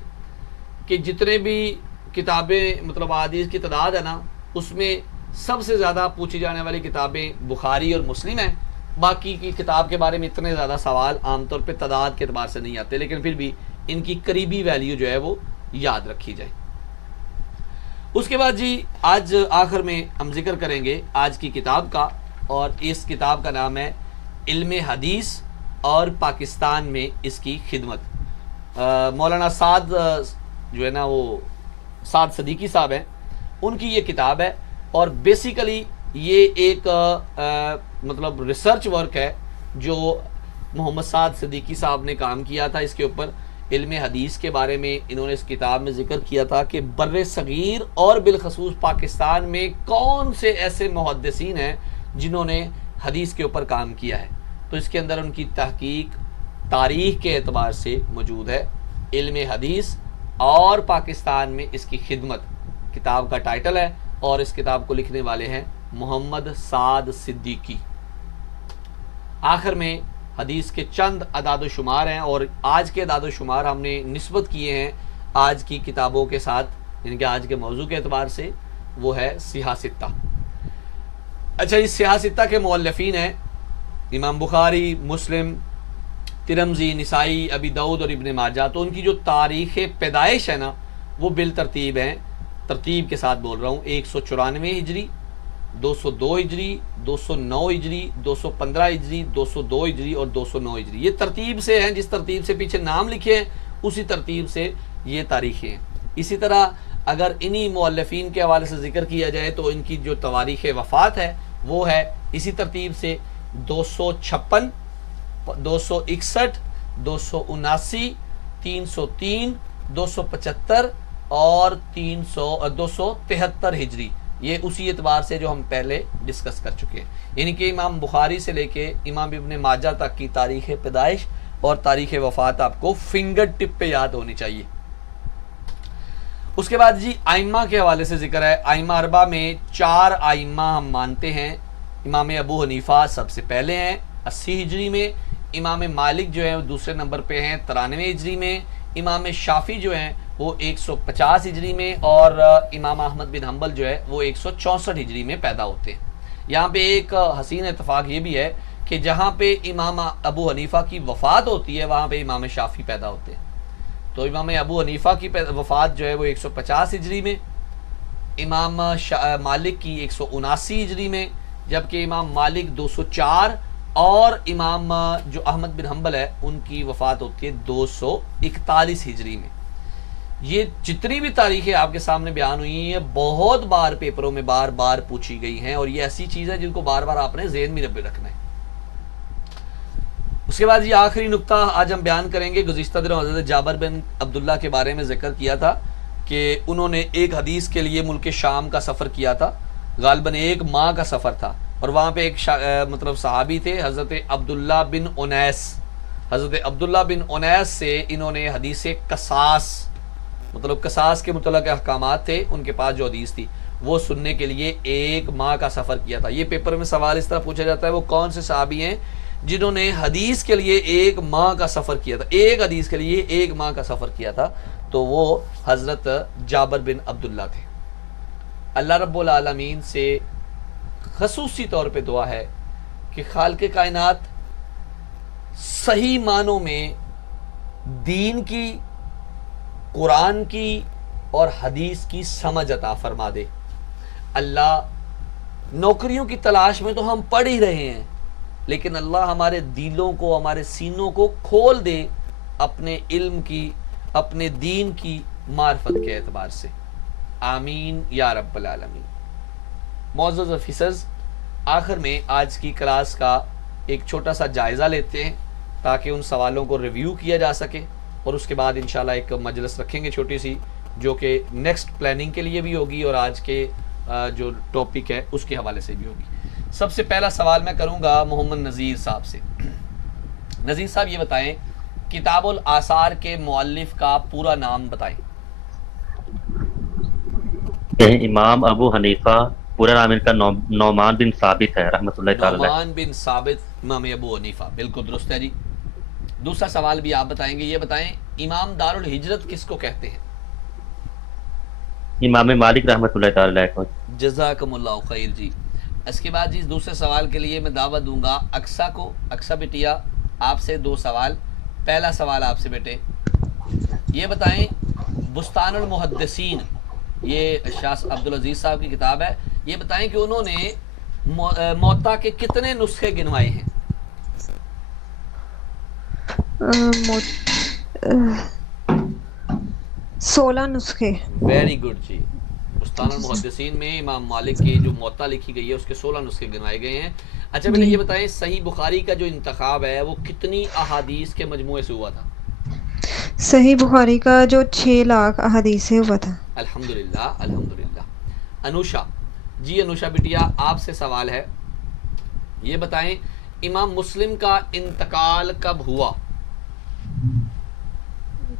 کہ جتنے بھی کتابیں مطلب احادیث کی تعداد ہے نا اس میں سب سے زیادہ پوچھی جانے والی کتابیں بخاری اور مسلم ہیں۔ باقی کی کتاب کے بارے میں اتنے زیادہ سوال عام طور پہ تعداد کے اعتبار سے نہیں آتے، لیکن پھر بھی ان کی قریبی ویلیو جو ہے وہ یاد رکھی جائے۔ اس کے بعد جی آج آخر میں ہم ذکر کریں گے آج کی کتاب کا، اور اس کتاب کا نام ہے علم حدیث اور پاکستان میں اس کی خدمت۔ مولانا سعد جو ہے نا وہ سعد صدیقی صاحب ہیں، ان کی یہ کتاب ہے، اور بیسیکلی یہ ایک مطلب ریسرچ ورک ہے جو محمد سعد صدیقی صاحب نے کام کیا تھا اس کے اوپر۔ علم حدیث کے بارے میں انہوں نے اس کتاب میں ذکر کیا تھا کہ بر صغیر اور بالخصوص پاکستان میں کون سے ایسے محدثین ہیں جنہوں نے حدیث کے اوپر کام کیا ہے، تو اس کے اندر ان کی تحقیق تاریخ کے اعتبار سے موجود ہے۔ علم حدیث اور پاکستان میں اس کی خدمت کتاب کا ٹائٹل ہے، اور اس کتاب کو لکھنے والے ہیں محمد سعد صدیقی۔ آخر میں حدیث کے چند اعداد و شمار ہیں، اور آج کے اعداد و شمار ہم نے نسبت کیے ہیں آج کی کتابوں کے ساتھ، یعنی کہ آج کے موضوع کے اعتبار سے، وہ ہے سیاہ ستہ۔ اچھا، اس سیاہ ستہ کے مؤلفین ہیں امام بخاری، مسلم، ترمذی، نسائی، ابی داؤد اور ابن ماجہ۔ تو ان کی جو تاریخ پیدائش ہے نا وہ بالترتیب ہیں، ترتیب کے ساتھ بول رہا ہوں، 194 ہجری، 202 ہجری، 209 ہجری، 215 ہجری، 202 ہجری اور 209 ہجری۔ یہ ترتیب سے ہیں، جس ترتیب سے پیچھے نام لکھے ہیں اسی ترتیب سے یہ تاریخیں ہیں۔ اسی طرح اگر انہی مؤلفین کے حوالے سے ذکر کیا جائے تو ان کی جو تواریخ وفات ہے وہ ہے اسی ترتیب سے 256، 261، 279، 303، 275 اور 273 ہجری۔ یہ اسی اعتبار سے جو ہم پہلے ڈسکس کر چکے ہیں، یعنی کہ امام بخاری سے لے کے امام ابن ماجہ تک کی تاریخ پیدائش اور تاریخ وفات آپ کو فنگر ٹپ پہ یاد ہونی چاہیے۔ اس کے بعد جی ائمہ کے حوالے سے ذکر ہے۔ ائمہ اربعہ میں 4 ائمہ ہم مانتے ہیں۔ امام ابو حنیفہ سب سے پہلے ہیں 80 ہجری میں، امام مالک جو ہے وہ دوسرے نمبر پہ ہیں 93 ہجری میں، امام شافعی جو ہیں وہ 150 ہجری میں، اور امام احمد بن حنبل جو ہے وہ 164 ہجری میں پیدا ہوتے ہیں۔ یہاں پہ ایک حسین اتفاق یہ بھی ہے کہ جہاں پہ امام ابو حنیفہ کی وفات ہوتی ہے وہاں پہ امام شافعی پیدا ہوتے ہیں۔ تو امام ابو حنیفہ کی وفات جو ہے وہ 150 ہجری میں، امام مالک کی 179 ہجری میں، جبکہ امام مالک 204، اور امام جو احمد بن حنبل ہے ان کی وفات ہوتی ہے 241 ہجری میں۔ یہ جتنی بھی تاریخیں آپ کے سامنے بیان ہوئی ہیں بہت بار پیپروں میں بار بار پوچھی گئی ہیں، اور یہ ایسی چیز ہے جن کو بار بار آپ نے ذہن میں رکھنا ہے۔ اس کے بعد یہ آخری نقطہ آج ہم بیان کریں گے۔ گزشتہ دنوں حضرت جابر بن عبداللہ کے بارے میں ذکر کیا تھا کہ انہوں نے ایک حدیث کے لیے ملک شام کا سفر کیا تھا، غالباً 1 ماہ کا سفر تھا، اور وہاں پہ ایک مطلب صحابی تھے حضرت عبداللہ بن انیس۔ حضرت عبداللہ بن انیس سے انہوں نے حدیث قصاص، مطلب قصاص کے متعلق احکامات تھے ان کے پاس جو حدیث تھی وہ سننے کے لیے 1 ماہ کا سفر کیا تھا۔ یہ پیپر میں سوال اس طرح پوچھا جاتا ہے وہ کون سے صحابی ہیں جنہوں نے حدیث کے لیے 1 ماہ کا سفر کیا تھا، ایک حدیث کے لیے 1 ماہ کا سفر کیا تھا، تو وہ حضرت جابر بن عبداللہ تھے۔ اللہ رب العالمین سے خصوصی طور پہ دعا ہے کہ خالق کائنات صحیح معنوں میں دین کی، قرآن کی اور حدیث کی سمجھ عطا فرما دے۔ اللہ، نوکریوں کی تلاش میں تو ہم پڑھ ہی رہے ہیں، لیکن اللہ ہمارے دلوں کو، ہمارے سینوں کو کھول دے اپنے علم کی، اپنے دین کی معرفت کے اعتبار سے، آمین یا رب العالمین۔ معزز آفیسرز، آخر میں آج کی کلاس کا ایک چھوٹا سا جائزہ لیتے ہیں تاکہ ان سوالوں کو ریویو کیا جا سکے، اور اس کے بعد انشاءاللہ ایک مجلس رکھیں گے چھوٹی سی، جو کہ نیکسٹ پلاننگ کے لیے بھی ہوگی اور آج کے جو ٹاپک ہے اس کے حوالے سے بھی ہوگی۔ سب سے پہلا سوال میں کروں گا محمد نذیر صاحب سے۔ نذیر صاحب یہ بتائیں کتاب الآثار کے مؤلف کا پورا نام بتائیں۔ امام ابو حنیفہ، پورا نام ان کا نعمان بن ثابت ہے رحمۃ اللہ تعالی علیہ۔ نعمان بن ثابت امام ابو حنیفہ، بالکل درست ہے جی۔ دوسرا سوال بھی آپ بتائیں گے، یہ بتائیں امام دار الہجرت کس کو کہتے ہیں؟ امام مالک رحمۃ اللہ تعالی علیہ کو۔ جزاکم اللہ خیر جی۔ اس کے بعد جی دوسرے سوال کے لیے میں دعوت دوں گا اقصا کو۔ اقصا بیٹیا، آپ سے 2 سوال۔ پہلا سوال آپ سے بیٹے، یہ بتائیں بستان المحدثین، یہ شاہ عبدالعزیز صاحب کی کتاب ہے، یہ بتائیں کہ انہوں نے موطا کے کتنے نسخے گنوائے ہیں؟ 16 نسخے۔ ویری گڈ جی۔ بستان المحدثین میں امام مالک کی جو موطا لکھی گئی ہے اس کے 16 نسخے گنوائے گئے ہیں۔ اچھا پہلے یہ بتائیں صحیح بخاری کا جو انتخاب ہے وہ کتنی احادیث کے مجموعے سے ہوا تھا؟ صحیح بخاری کا جو 6 لاکھ احادیث سے ہوا تھا۔ الحمدللہ الحمدللہ۔ انوشا جی، انوشا بیٹیا آپ سے سوال ہے، یہ بتائیں امام مسلم کا انتقال کب ہوا؟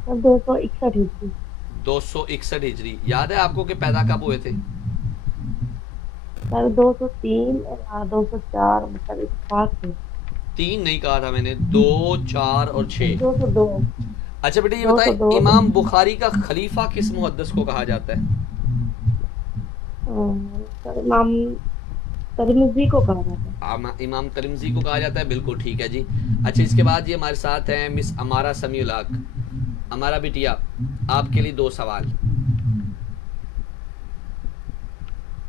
261 ہجری۔ 261 ہجری. یاد ہے آپ کو کہ پیدا کب ہوئے تھے؟ سر 203 اور 204 مطلب اتفاق سے 3 نہیں کہا تھا میں نے، 2 4 اور 6. 202 اچھا بیٹے یہ بتائیں 202 امام بخاری کا خلیفہ کس محدث کو کہا جاتا ہے؟ سر امام ترمذی کو کہا جاتا ہے. امام ترمذی کو کہا جاتا ہے. بالکل ٹھیک ہے جی. اچھا اس کے بعد یہ ہمارے ساتھ ہیں مس امارا سمیع الحق. امارا بیٹیا آپ کے لیے 2 سوال.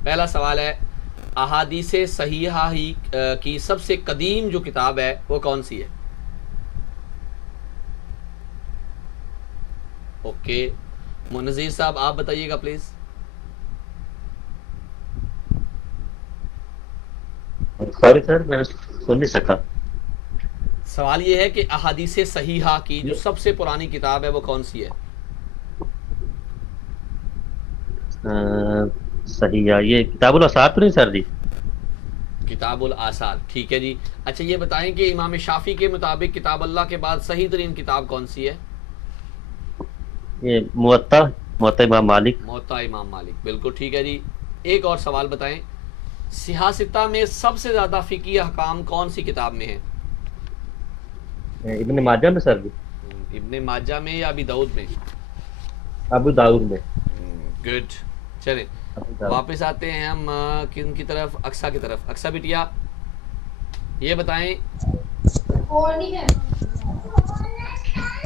پہلا سوال ہے احادیث صحیحہ ہی کی سب سے قدیم جو کتاب ہے وہ کون سی ہے؟ اوکے نذیر صاحب آپ بتائیے گا پلیز. سوری سر میں سن نہیں سکا. سوال یہ ہے کہ احادیث صحیحہ کی جو سب سے پرانی کتاب ہے وہ کون سی ہے؟ صحیح ہے یہ کتاب الاثار تو نہیں سر جی؟ کتاب الآثار ٹھیک ہے جی. اچھا یہ بتائیں کہ امام شافعی کے مطابق کتاب اللہ کے بعد صحیح ترین کتاب کون سی ہے؟ یہ موطا امام مالک. موطا امام مالک. بالکل ٹھیک ہے جی. ایک اور سوال بتائیں سیاستہ میں سب سے زیادہ فقہی احکام کون سی کتاب میں ہے؟ ابن ماجہ میں سر جی؟ ابن ماجہ میں یا ابی داؤد میں؟ ابو داؤد میں. گڈ. چلیں واپس آتے ہیں ہم کن کی طرف؟ اقصیٰ کی طرف. اقصیٰ بیٹیا یہ بتائیں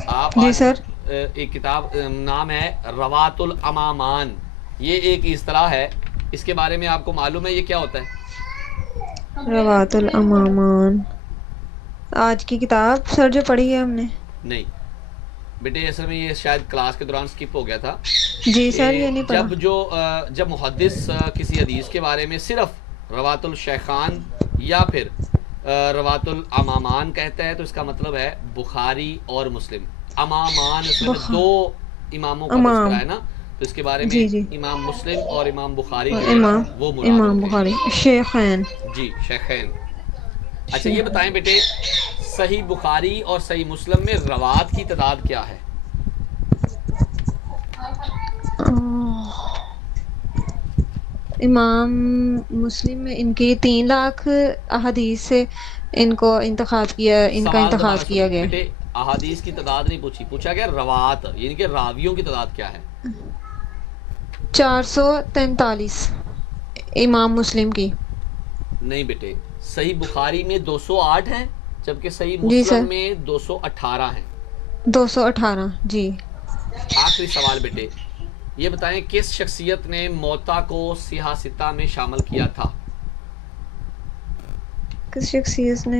آپ جی آج سر. ایک کتاب نام ہے روات الامامان. یہ ایک اصطلاح ہے، اس کے بارے میں آپ کو معلوم ہے یہ کیا ہوتا ہے؟ روات الامامان آج کی کتاب سر جو پڑھی ہے ہم نے. نہیں بیٹے اصل میں یہ شاید کلاس کے دوران سکپ ہو گیا تھا. جی سر یہ نہیں پڑھا. جب محدث کسی حدیث کے بارے میں صرف روات الشیخان یا پھر روات الامامان کہتا ہے تو اس کا مطلب ہے بخاری اور مسلم. امامان اس میں 2 اماموں کا تذکرہ ہے نا، تو اس کے بارے میں جی جی امام مسلم اور امام بخاری اور جو ہے وہ مراد امام ہوتے ہیں. بخاری شیخین. جی شیخین. اچھا یہ بتائیں بیٹے صحیح بخاری اور صحیح مسلم میں روات کی تعداد کیا ہے؟ امام مسلم میں ان کی 3 لاکھ احادیث سے ان کو انتخاب کیا، ان کا سوال دوبارہ انتخاب کیا سنیں گیا. بیٹے، احادیث کی تعداد نہیں پوچھی، پوچھا گیا روات یعنی کہ راویوں کی تعداد کیا ہے. 443 امام مسلم کی. نہیں بیٹے صحیح بخاری میں 208 ہیں جبکہ صحیح جی سر مسلم میں 218 ہیں. 218 جی. آخری سوال بیٹے یہ بتائیں کس شخصیت نے موطا کو سیاہ ستہ میں شامل کیا تھا؟ کس شخصیت نے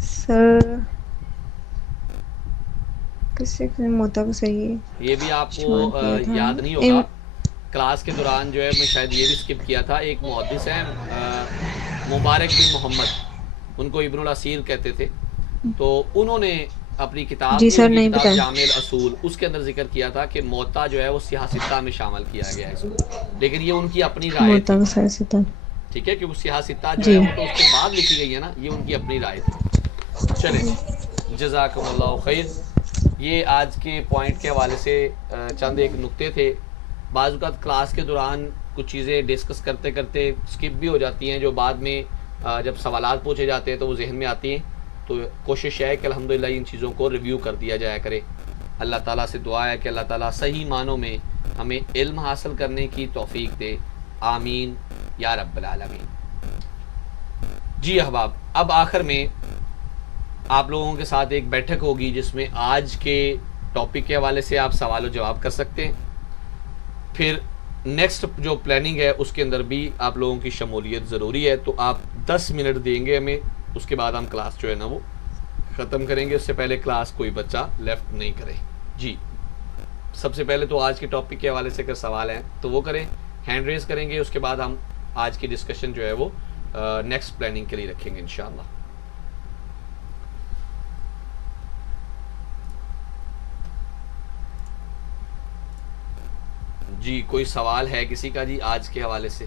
سر کس شخص نے موتا کو صحیح یہ بھی آپ شمار کو کیا تھا؟ یاد نہیں ہوگا، کلاس کے دوران جو ہے میں شاید یہ بھی سکپ کیا تھا. ایک محدث ہیں مبارک بن محمد، ان کو ابن الاسیر کہتے تھے، تو انہوں نے اپنی کتاب جی کی، سر ان کی نہیں کتاب پتا. جامع الاصول، اس کے اندر ذکر کیا تھا کہ موطا جو ہے وہ سیاہ ستہ میں شامل کیا گیا ہے اس کو، لیکن یہ ان کی اپنی رائے موتا تھی. کو صحیح ستہ. ٹھیک ہے کہ وہ سیاہ ستہ جو ہے جی وہ تو اس کے بعد لکھی گئی ہے نا، یہ ان کی اپنی رائے تھی. چلیں جزاکم اللہ خیر. یہ آج کے پوائنٹ کے حوالے سے چند ایک نکتے تھے. بعض اوقات کلاس کے دوران کچھ چیزیں ڈسکس کرتے کرتے سکپ بھی ہو جاتی ہیں جو بعد میں جب سوالات پوچھے جاتے ہیں تو وہ ذہن میں آتی ہیں، تو کوشش ہے کہ الحمدللہ ان چیزوں کو ریویو کر دیا جایا کرے. اللہ تعالیٰ سے دعا ہے کہ اللہ تعالیٰ صحیح معنوں میں ہمیں علم حاصل کرنے کی توفیق دے. آمین یا رب العالمین. جی احباب اب آخر میں آپ لوگوں کے ساتھ ایک بیٹھک ہوگی جس میں آج کے ٹاپک کے حوالے سے آپ سوال و جواب کر سکتے ہیں. پھر نیکسٹ جو پلاننگ ہے اس کے اندر بھی آپ لوگوں کی شمولیت ضروری ہے، تو آپ 10 منٹ دیں گے ہمیں، اس کے بعد ہم کلاس جو ہے نا وہ ختم کریں گے. اس سے پہلے کلاس کوئی بچہ لیفٹ نہیں کرے. جی سب سے پہلے تو آج کے ٹاپک کے حوالے سے اگر سوال ہیں تو وہ کریں، ہینڈ ریز کریں گے. اس کے بعد ہم آج کی ڈسکشن جو ہے وہ نیکسٹ پلاننگ کے لیے رکھیں گے انشاءاللہ. جی کوئی سوال ہے کسی کا جی آج کے حوالے سے؟